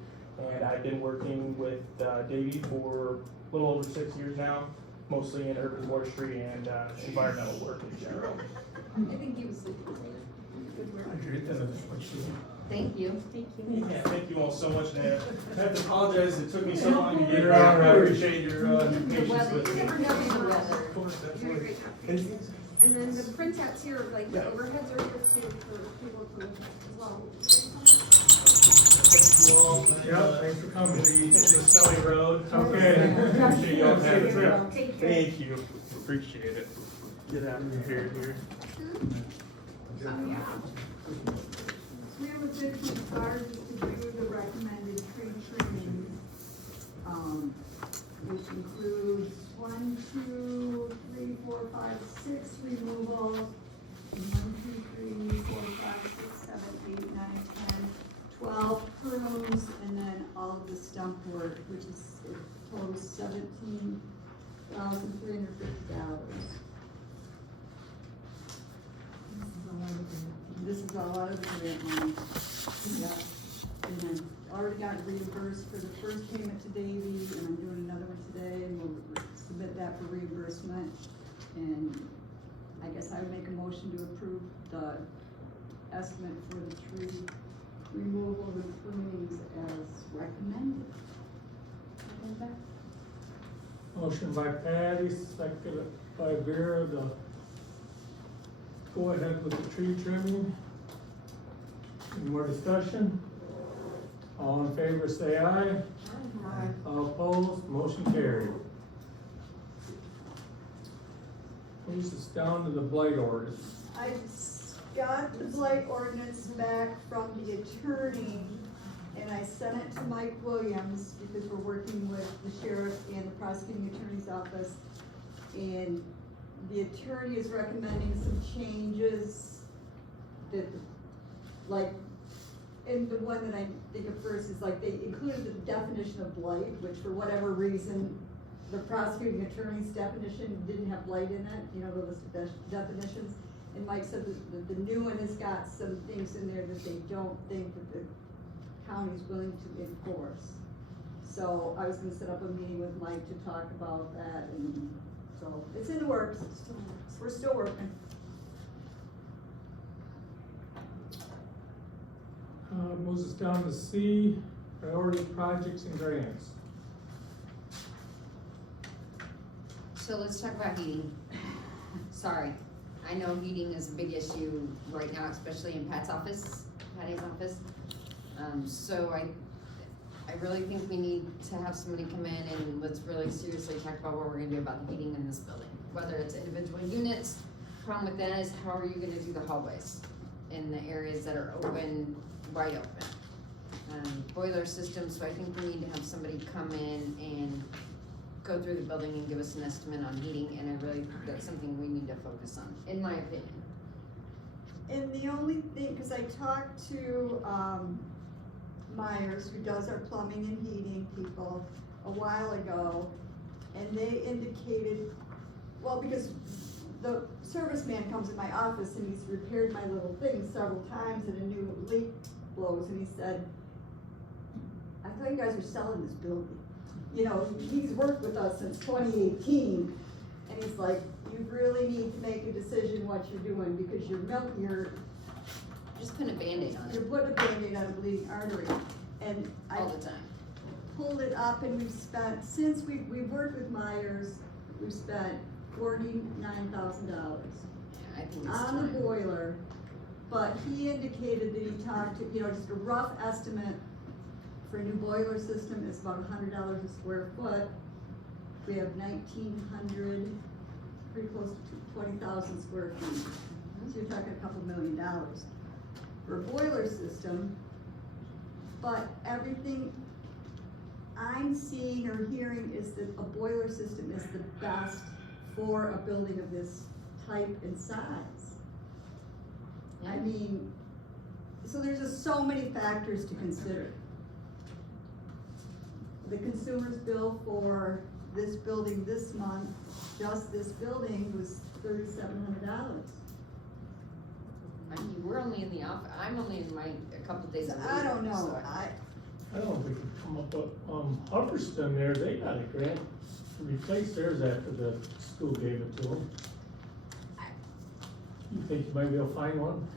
And I've been working with Davey for a little over 6 years now, mostly in urban forestry and environmental work in general. I think he was good work. Thank you. Thank you. Yeah, thank you all so much, and I have to apologize, it took me so long to get here. I appreciate your patience with me. You never know the weather. Of course, You did a absolutely. great job. And then the printouts here, like the overheads are here too for people to look at as well. Thank you all. Yeah, thanks for coming. The snowy road. Okay. Appreciate you all having me. Take care. Thank you. Appreciate it. Get out of here. Oh, yeah. We have a good of the stump work, which is, it totals $17,350. This is all out of the grant money. Yeah, and I already got reimbursed for the first payment to Davy, and I'm doing another one today, and we'll submit that for reimbursement. And I guess I would make a motion to approve the estimate for the tree removal and prunings as recommended. Motion by Patty, second by Vera, to go ahead with the tree trimming. Any more discussion? All in favor, say aye. All opposed, motion carried. Moves us down to the blight orders. I got the blight ordinance back from the attorney, and I sent it to Mike Williams, because we're working with the sheriff and the prosecuting attorney's office. And the attorney is recommending some changes that, like, and the one that I think of first is like, they included the definition of blight, which for whatever reason, the prosecuting attorney's definition didn't have blight in it, you know, the list of definitions. And Mike said that the new one has got some things in there that they don't think that the county's willing to enforce. So I was gonna set up a meeting with Mike to talk about that, and so it's in the works. We're still working. Moves us down to C, priority projects and grants. So let's talk about heating. Sorry, I know heating is a big issue right now, especially in Patty's office. So I really think we need to have somebody come in and let's really seriously talk about what we're gonna do about the heating in this building. Whether it's individual units, problem with that is how are you gonna do the hallways in the areas that are open, wide open? Boiler system, so I think we need to have somebody come in and go through the building and give us an estimate on heating, and I really think that's something we need to focus on, in my opinion. And the only thing, cause I talked to, Myers, who does our plumbing and heating people, a while ago, and they indicated, well, because the serviceman comes in my office and he's repaired my little thing several times and a new leak blows, and he said, I thought you guys were selling this building. You know, he's worked with us since 2018, and he's like, you really need to make a decision what you're doing, because you're Just put a Band-Aid on you're it putting a Band-Aid on a bleeding artery. And I all the time. pulled it up, and we've spent, since we've worked with Myers, we've spent $49,000 Yeah, I think it's on the time. boiler. But he indicated that he talked to, you know, just a rough estimate for a new boiler system is about $100 a square foot. We have 1,900, pretty close to 20,000 square feet. So you're talking a couple $1 million for a boiler system. But everything I'm seeing or hearing is that a boiler system is the best for a building of this type and size. I mean, so there's just so many factors to consider. The consumer's bill for this building this month, just this building, was $3,700. I mean, we're only in the office, I'm only in my, a couple days a week. I don't know, so I don't know if we could come up with, Hubbardston there, they got a grant to replace theirs after the school gave it to them. You think you might be able to find one?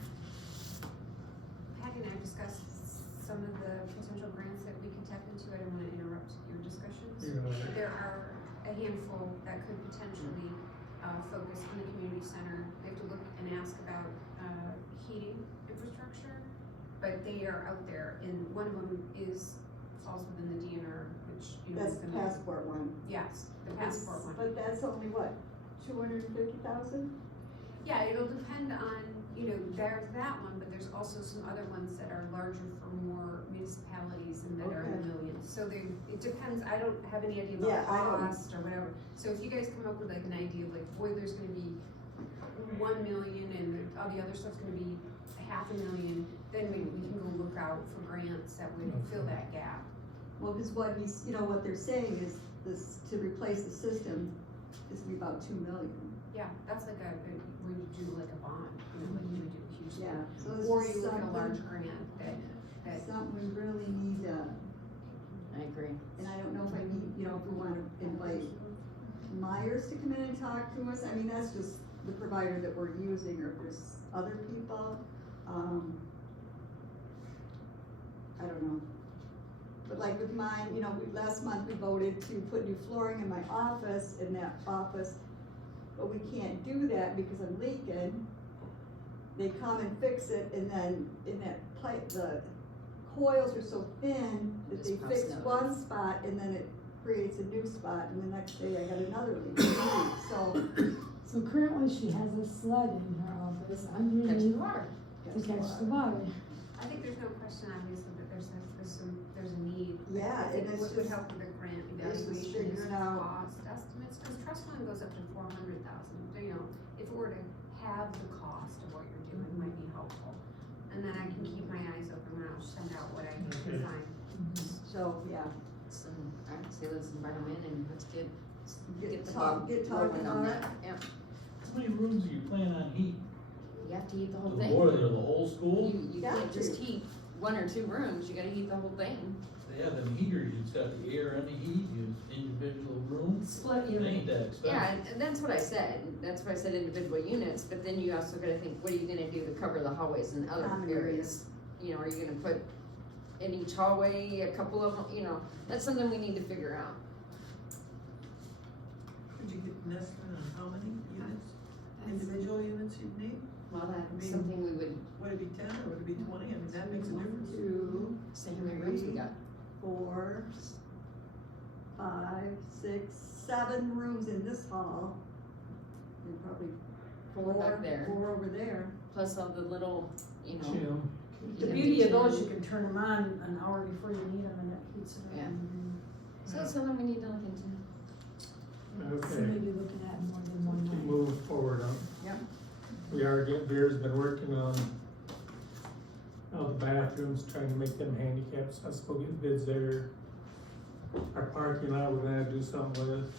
Patty and I discussed some of the potential grants that we can tap into. I don't wanna interrupt your discussions. Yeah. There are a handful that could potentially, focus on the community center. We have to look and ask about, heating infrastructure, but they are out there, and one of them falls within the DNR, which, you know, That's is the the. passport one. Yes, the passport one. But that's only what, 250,000? Yeah, it'll depend on, you know, there's that one, but there's also some other ones that are larger for more municipalities and that are in the Okay. millions. So it depends, I don't have any idea Yeah, I about don't. cost or whatever. So if you guys come up with like an idea of like boiler's gonna be 1 million and all the other stuff's gonna be $500,000, then maybe we can go look out for grants that would fill that gap. Well, cause what he's, you know, what they're saying is this, to replace the system is gonna be about 2 million. Yeah, that's like where you do like a bond, you know, like you would do a huge. Yeah, so this Or is you look at a large something- grant that, Something we really need, I agree. and I don't know if I need, you know, if we wanna invite Myers to come in and talk to us, I mean, that's just the provider that we're using, or if there's other people, I don't know. But like with mine, you know, last month we voted to put new flooring in my office, but we can't do that because I'm leaking. They come and fix it, and then in that pipe, the coils are so thin that they Just fix press one spot, and then it creates a new spot, and the next day I got another leak. So, So currently she has a sled in her office Catching underneath the water. to catch the water. I think there's no question obviously that there's a need. Yeah, I think and it's what would just- help with the grant it's just evaluation is figuring out- cost estimates, cause trust fund goes up to 400,000, you know, if it were to have the cost of what you're doing might be helpful. And then I can keep my eyes open when I'll send out what I Okay. can find. so, yeah, So, I would say let's invite them in and let's get get the talk, ball get talking rolling on on it. that. Yeah, How many rooms do you plan on heating? you have to heat the whole The thing. boiler, the whole school? You Got can't just to. heat 1 or 2 rooms, you gotta heat the whole thing. Yeah, them heaters, it's got the air and the heat, you individual rooms, Split it unit. ain't that expensive. Yeah, and that's what I said, that's why I said individual units, but then you also gotta think, what are you gonna do to cover the hallways and other Common areas? You know, are you gonna put in each hallway, a couple of them, you know, that's something we need to figure out. Could you get an estimate on how many units, individual units you'd need? Well, that's mean- something we would, Would it be 10 or would it be 20? I mean, that makes a 1, difference. 2, say how many rooms we got. 4, 5, 6, 7 rooms in this hall. And probably 4 back there, 4 over there. plus all the little, you know. Jim, The beauty of those, you can turn them on an hour before you need them and it heats it up. Yeah. So it's something we need to look into. So okay, maybe looking at more than one keep night. moving forward on. Yep. We are Beer's been working on the bathrooms, trying to make them handicapped, so I spoke get bids there. Our parking lot, we're gonna do something with.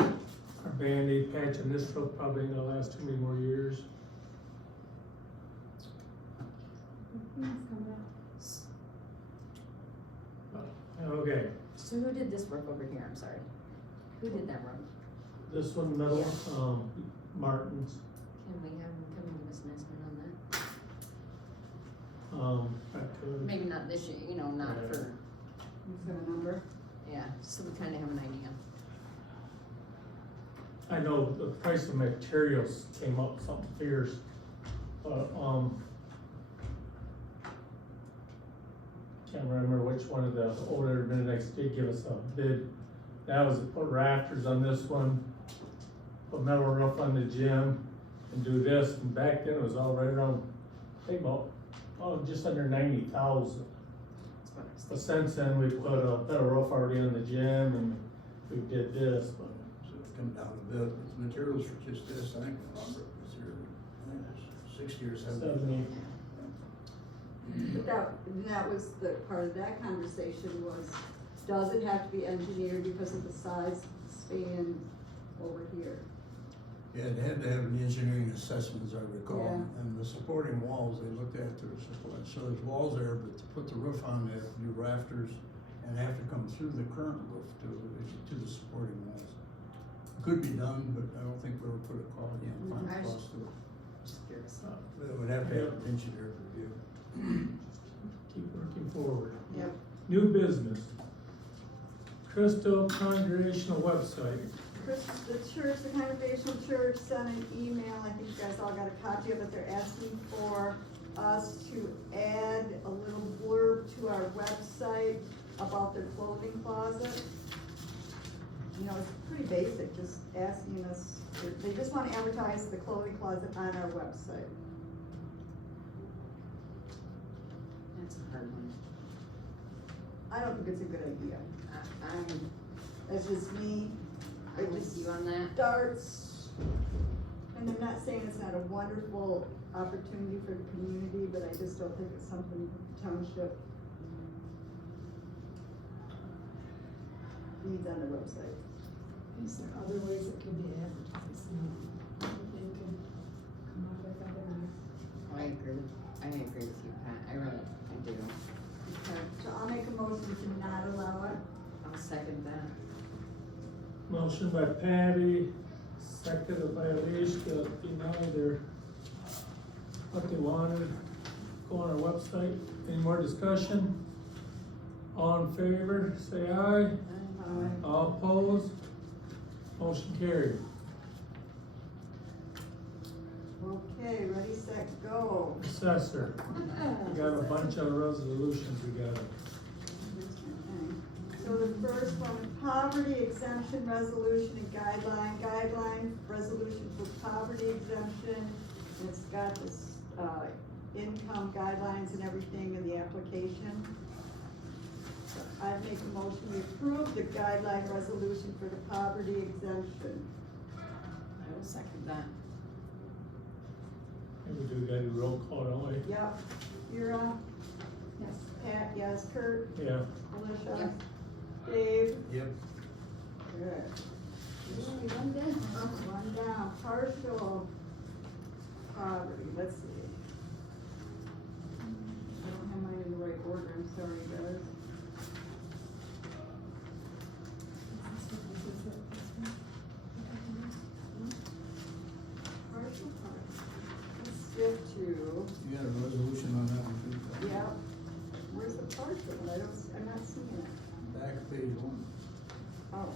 Our Band-Aid patch in this roof probably ain't gonna last too many more years. Things coming up. Okay, So who did this work over here, I'm sorry? Who did that room? this one middle, Martin's, Can we have them come and give us an estimate on I could. that? Maybe not this year, you know, not Yeah. for, You've got a number? yeah, so we kinda have an idea. I know the price of materials came up something fierce, but, can't remember which one of the older next did give us a bid. That was to put rafters on this one, put metal roof on the gym, and do this, and back then it was all right around, I think about, just under 90,000. That's what I was But thinking. since then, we put a metal roof already on the gym, and we did this, but So it's come down a bit, but the materials for just this, I think the lumber was here, I think it was 60 or 70. 70. But that was the, part of that conversation was, does it have to be engineered because of the size span over here? Yeah, they had to have an engineering assessment, as I recall, Yeah. and the supporting walls, they looked at their support, so there's walls there, but to put the roof on, they have to do rafters, and they have to come through the current roof to the supporting walls. Could be done, but I don't think we ever put a cost, final I was- cost to it. Just curious. But it would have to have an engineer review. keep working forward. Yep. New business. Crystal Congregational website. The church, the Congregational Church sent an email, I think you guys all got a copy of it, they're asking for us to add a little blurb to our website about their clothing closet. You know, it's pretty basic, just asking us, they just wanna advertise the clothing closet on our website. That's a hard one. I don't think it's a good idea, I'm, that's just me, I'm with you on that. starts, and I'm not saying it's not a wonderful opportunity for the community, but I just don't think it's something the township needs on the website. Is there other ways it could be advertised? They could come up with other. I agree with you, Pat, I do. Okay, so I'll make a motion to not allow it. I'll second that. Motion by Patty, seconded by Alicia, to deny what they wanted, go on our website. Any more discussion? All in favor, say aye. All opposed? Motion carried. Okay, ready, set, go. Assessor, we got a bunch of resolutions we got. So the first one, poverty exemption resolution and guideline resolution for poverty exemption. And it's got this, income guidelines and everything in the application. So I'd make a motion, we approve the guideline resolution for the poverty exemption. I will second that. We do gotta do roll call, don't we? Yep, Vera, Yes. Pat, yes, Kurt, Yeah. Alicia, Yep. Dave. Yep. Good. Yay, one down. One down, partial poverty, let's see. I don't have mine in the right order, I'm sorry, guys. Partial poverty, let's skip to, You got a resolution on that one too? yep, where's the partial, I'm not seeing it. Back of page 1. Oh.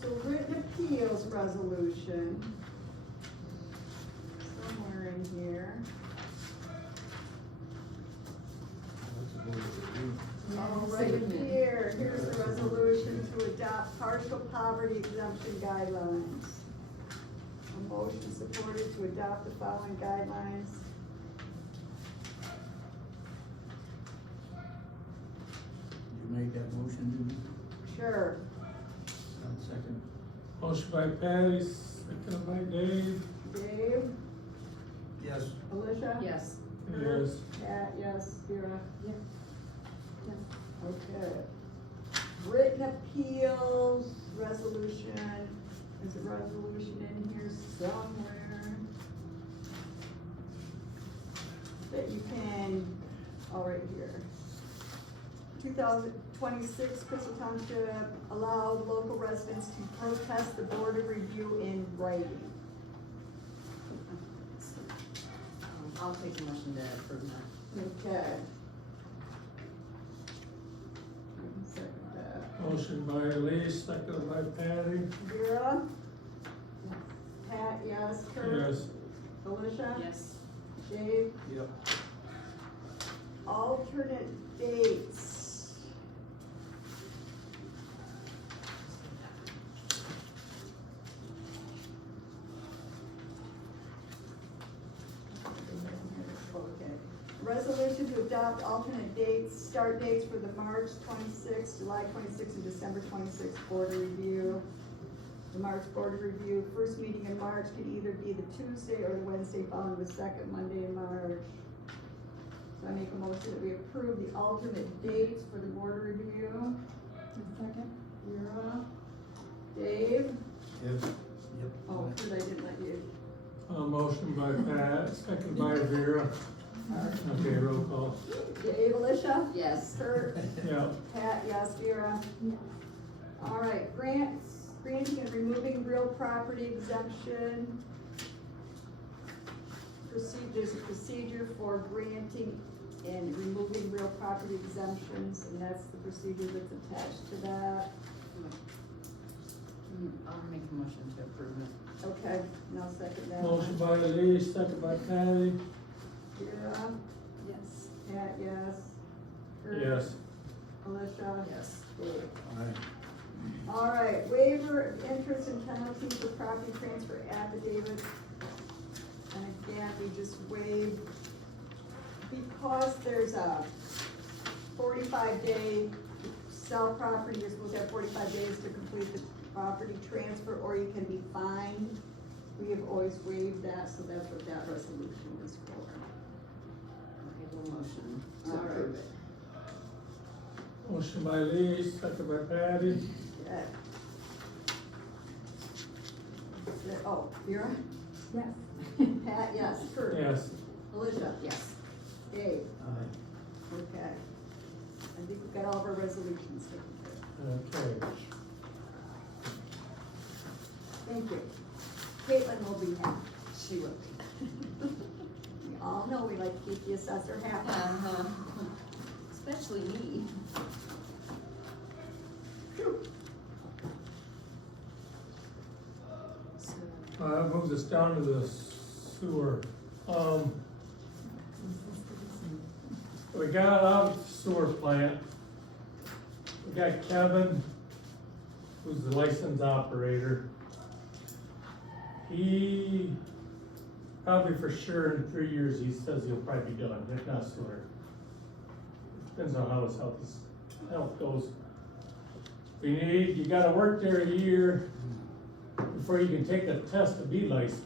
So written appeals resolution, somewhere in here. Oh, right here, here's the resolution to adopt partial poverty exemption guidelines. A motion supported to adopt the following guidelines. You make that motion, didn't you? Sure. I'll second. Motion by Patty, seconded by Dave. Dave, Yes. Alicia? Yes. Yes. Pat, yes, Vera? Yeah. Okay. Written appeals resolution, there's a resolution in here somewhere that you can, oh, right here. 2026 Crystal Township allowed local residents to protest the board of review in writing. I'll take the motion to approve that. Okay. Second that. Motion by Elise, seconded by Patty. Vera? Pat, yes. Kurt? Yes. Alicia? Yes. Dave? Yep. Alternate dates. Okay. Resolution to adopt alternate dates, start dates for the March 26th, July 26th, and December 26th board review. The March board review, first meeting in March can either be the Tuesday or the Wednesday following the second Monday in March. So I make a motion that we approve the alternate dates for the board review. Second? Vera, Dave, Yes. Yep. oh, Kurt, I didn't let you. Motion by Pat, seconded by Vera. Okay, roll call. Dave, Alicia? Yes. Kurt, Yeah. Pat, yes, Vera. Yeah. All right, granting and removing real property exemption. There's a procedure for granting and removing real property exemptions, and that's the procedure that's attached to that. I'll make a motion to approve it. Okay, and I'll second that. Motion by Elise, seconded by Patty. Vera, Yes. Pat, yes. Kurt, Yes. Alicia? Yes. Dave. Aye. All right, waiver of interest and penalties for property transfer affidavits. And again, we just waive, because there's a 45-day sell property, you're supposed to have 45 days to complete the property transfer, or you can be fined. We have always waived that, so that's what that resolution is for. I will motion to All right. approve it. Motion by Lee, second by Patty. Okay. Oh, Vera? Yes. Pat, yes. Kurt? Yes. Alicia? Yes. Dave? Aye. Okay. I think we've got all of our resolutions taken care of. Okay. Thank you. Caitlin will be happy. She will be. We all know we like to keep the assessor happy. Uh-huh. Especially me. So, That moves us down to the sewer. We got out of the sewer plant. We got Kevin, who's the licensed operator. He, probably for sure in 3 years, he says he'll probably be done, if not sooner. Depends on how his health goes. You gotta work there a year before you can take a test to be licensed.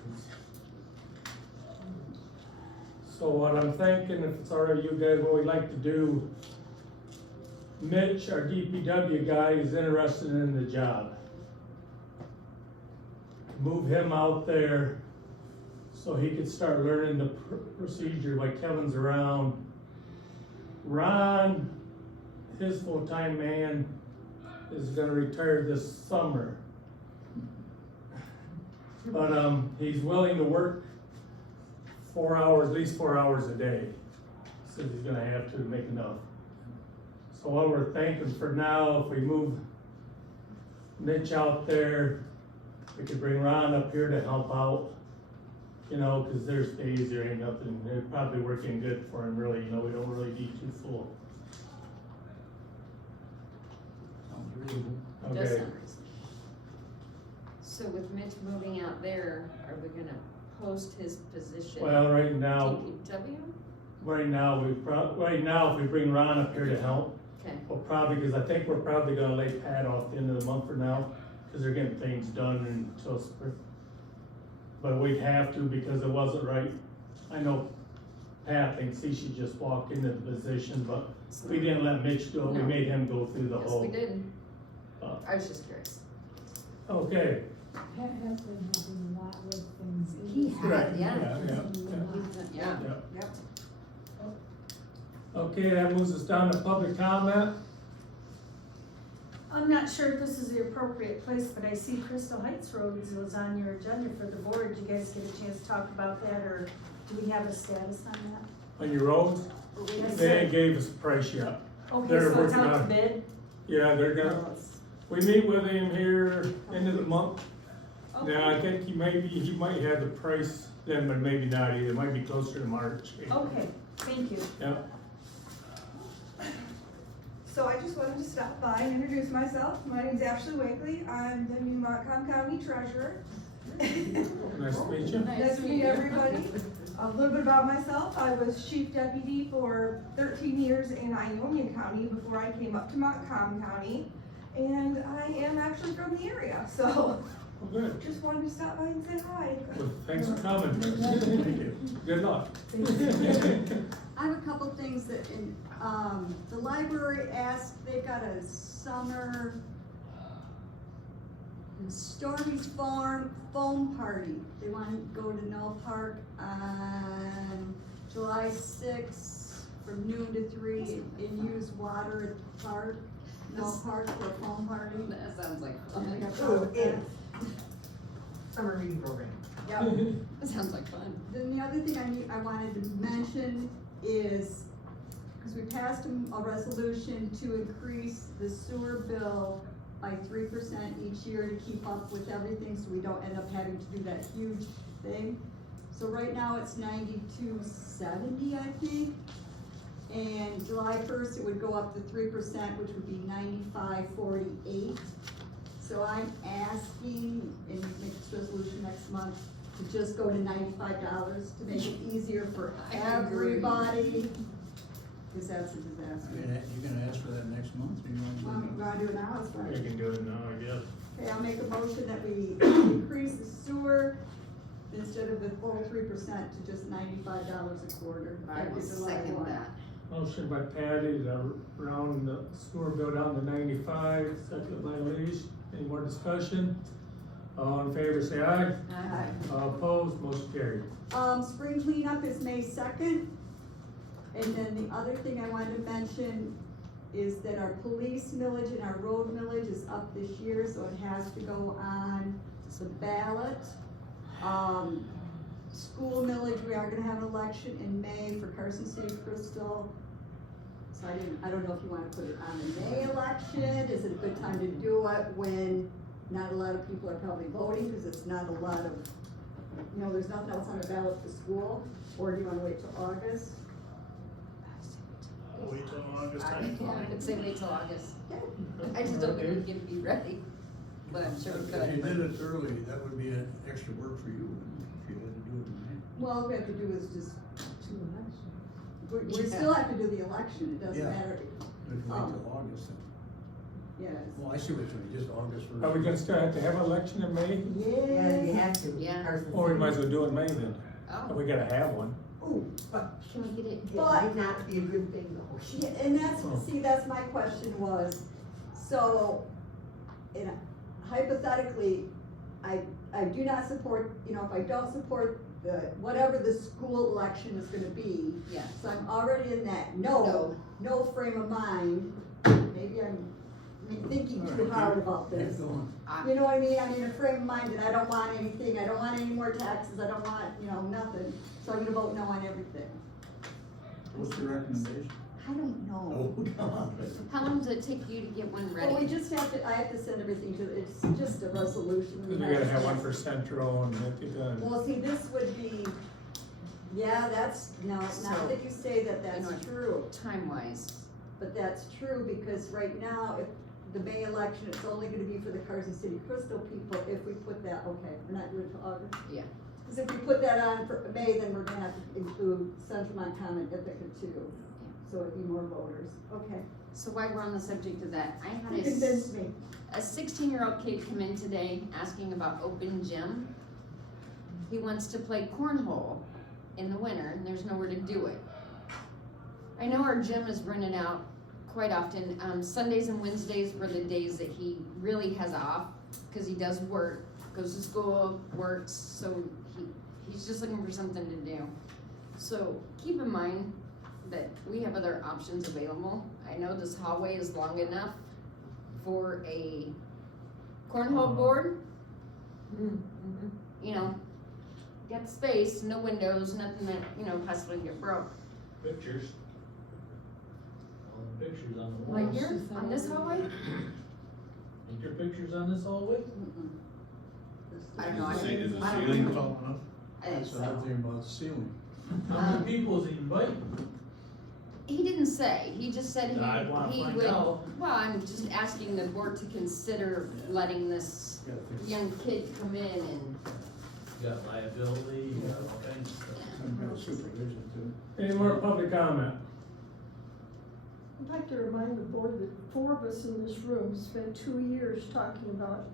So what I'm thinking, if it's all right with you guys, what we'd like to do, Mitch, our DPW guy, is interested in the job. Move him out there so he could start learning the procedure while Kevin's around. Ron, his full-time man, is gonna retire this summer. But, he's willing to work 4 hours, at least 4 hours a day. Says he's gonna have to make enough. So what we're thinking for now, if we move Mitch out there, we could bring Ron up here to help out. You know, cause there's days there ain't nothing, they're probably working good for him really, you know, we don't really be too full. Sounds reasonable. does Okay, sound reasonable. So with Mitch moving out there, are we gonna post his position? well, right now, DPW? right now, if we bring Ron up here to help, Okay, well, probably, cause I think we're probably gonna lay Pat off the end of the month for now, cause they're getting things done until spring. But we'd have to because it wasn't right. I know Pat thinks he should just walk into the position, but we didn't let Mitch go, we No. made him go through the yes, whole. we did. uh, I was just curious. Okay, Pat has been having a lot of things. in He his had, life. yeah. yeah. Yeah. Yep. Okay, that moves us down to public comment. I'm not sure if this is the appropriate place, but I see Crystal Heights Road was on your agenda for the board. Did you guys get a chance to talk about that, or do we have a status on that? On your roads, Yes, they sir. ain't gave us a price yet. Okay, they're so it's working out to on- bid? Yeah, they're gonna, we meet with him here end of the month. Now, I Okay. think he might have the price then, but maybe not either, it might be closer to March. Okay, thank you. Yeah, So I just wanted to stop by and introduce myself. My name's Ashley Wakely. I'm the new Montcalm County Treasurer. nice to meet you. Nice to meet everybody. A little bit about myself. I was chief deputy for 13 years in Ionia County before I came up to Montcalm County. And I am actually from the area, so Well, good. just wanted to stop by and say hi. Well, thanks for coming. Thank you. Good luck. I have a couple things that, the library asked, they've got a summer Stormy's Farm foam party. They want to go to Knoll Park on July 6th from noon to 3 and use water at the park, Knoll Park for a foam party. That sounds like And they fun. got food. Summer reading program. Yep. That sounds like fun. Then the other thing I wanted to mention is, because we passed a resolution to increase the sewer bill by 3% each year to keep up with everything, so we don't end up having to do that huge thing. So right now it's $92.70, I think. And July 1st, it would go up to 3%, which would be $95.48. So I'm asking, and make this resolution next month, to just go to $95 to make it easier for I agree. everybody. Because that's a disaster. You're gonna ask for that next month, or you I'm want to? gonna do it now, it's fine. You can do it now, I guess. Okay, I'll make a motion that we increase the sewer instead of the full 3% to just $95 a quarter. I will After July second 1. that. Motion by Patty to round the sewer bill down to 95, second by Leash. Any more discussion? All in favor, say aye. Aye. All opposed, motion carried. Spring cleanup is May 2nd. And then the other thing I wanted to mention is that our police millage and our road millage is up this year, so it has to go on the ballot. School millage, we are gonna have an election in May for Carson City Crystal. So I don't know if you wanna put it on the May election, is it a good time to do it when not a lot of people are probably voting, cause it's not a lot of, there's nothing else on the ballot for school, or do you wanna wait till August? Wait till August. I could say wait till August. I just don't think we can be ready, but I'm sure we If you could. did it early, that would be an extra work for you, if you had to do it in May. Well, all we have to do is just, To election. we Yeah. still have to do the election, it doesn't Yeah. matter, If you wait till August, then, yes. well, I see what you mean, just August first. Are we gonna still have to have an election in May? Yeah, you have to. Yeah. Carson Or we City. might as well do it in May then? Oh, We gotta have one. Ooh, but can we get it? it might not be a good thing though. Yeah, and that's, Oh. see, that's my question was, so, in hypothetically, I do not support, if I don't support whatever the school election is gonna be, Yeah. so I'm already in that No. no frame of mind, maybe I'm thinking too hard about this. Keep going. You know what I mean? I'm in a frame of mind that I don't want anything, I don't want any more taxes, I don't want, nothing, so I'm gonna vote no on everything. What's your recommendation? I don't know. Oh, come on. How long does it take you to get one Well, we ready? just have to, I have to send everything to, it's just a resolution. Cause we gotta have one for Central and that be done. Well, see, this would be, yeah, now So, that you say that, that's you know, true. Time-wise, But that's true, because right now, if the May election, it's only gonna be for the Carson City Crystal people, if we put that, okay, we're not doing it till August? Yeah. Cause if we put that on for May, then we're gonna have to include Central Montana and Ithaca too, so it'd be more voters, okay. so while we're on the subject of that, I had You convinced me. a 16-year-old kid come in today asking about open gym. He wants to play cornhole in the winter and there's nowhere to do it. I know our gym is rented out quite often. Sundays and Wednesdays were the days that he really has off, cause he does work, goes to school, works, so he's just looking for something to do. So keep in mind that we have other options available. I know this hallway is long enough for a cornhole board. Got space, no windows, nothing that, possibly get broke. Pictures. All the pictures on the walls. Right here, on this hallway? Ain't there pictures on this hallway? I don't know. Is the I don't ceiling know. tall enough? I think That's so. another thing about the ceiling. How many people is he inviting? He didn't say, he just said I'd wanna he find would, out. well, I'm just asking the board to consider letting this You gotta fix young kid come in and, You got liability, you got all kinds of stuff. some kind of supervision too. Any more public comment? I'd like to remind the board that 4 of us in this room spent 2 years talking about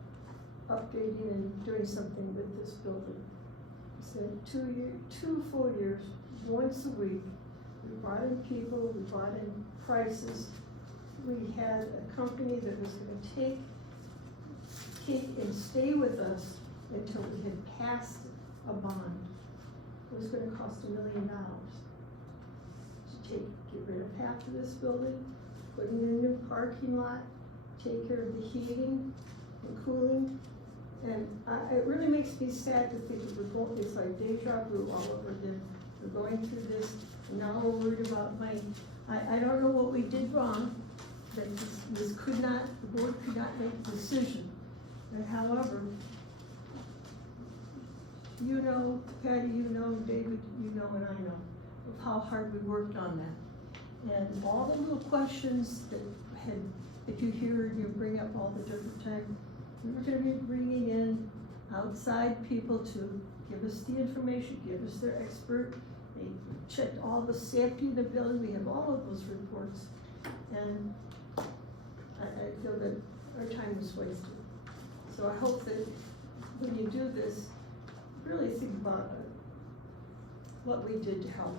updating and doing something with this building. Spent 2 full years, once a week. We brought in people, we brought in prices. We had a company that was gonna take and stay with us until we had passed a bond. It was gonna cost $1 million. To get rid of half of this building, put in a new parking lot, take care of the heating and cooling. And it really makes me sad to think that we're going, it's like deja vu all over again. We're going through this, and now we're worried about money. I don't know what we did wrong, but this could not, the board could not make a decision. But however, Patty, David, and I know of how hard we worked on that. And all the little questions that you hear and you bring up all the different times, we were gonna be bringing in outside people to give us the information, give us their expert. They checked all the safety in the building, we have all of those reports. And I feel that our time was wasted. So I hope that when you do this, really think about what we did to help.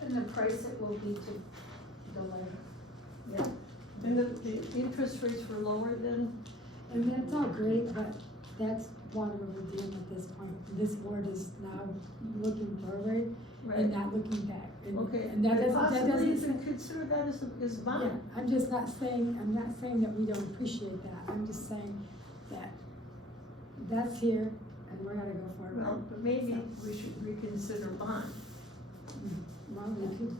And the price it will be to Yeah. And the interest rates were lower than, And that's all great, but that's water over the dam at this point. This board is now looking forward and not looking back. And- okay, And that doesn't, possibly you can consider that as yeah, bond. I'm not saying that we don't appreciate that. I'm just saying that that's here and we're gonna go forward. Well, but maybe we should reconsider bond. Well, we could,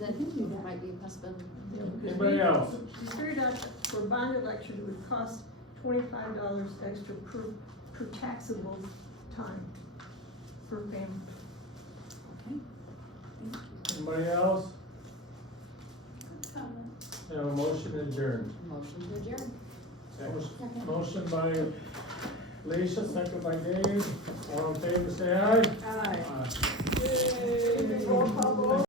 That might be a possibility. Anybody else? She figured out that for a bond election, it would cost $25 extra per taxable time per family. Anybody else? Have a motion adjourned. Motion to adjourn. Motion by Leisha, second by Dave. All in favor, say aye. Aye. Aye. Roll call vote.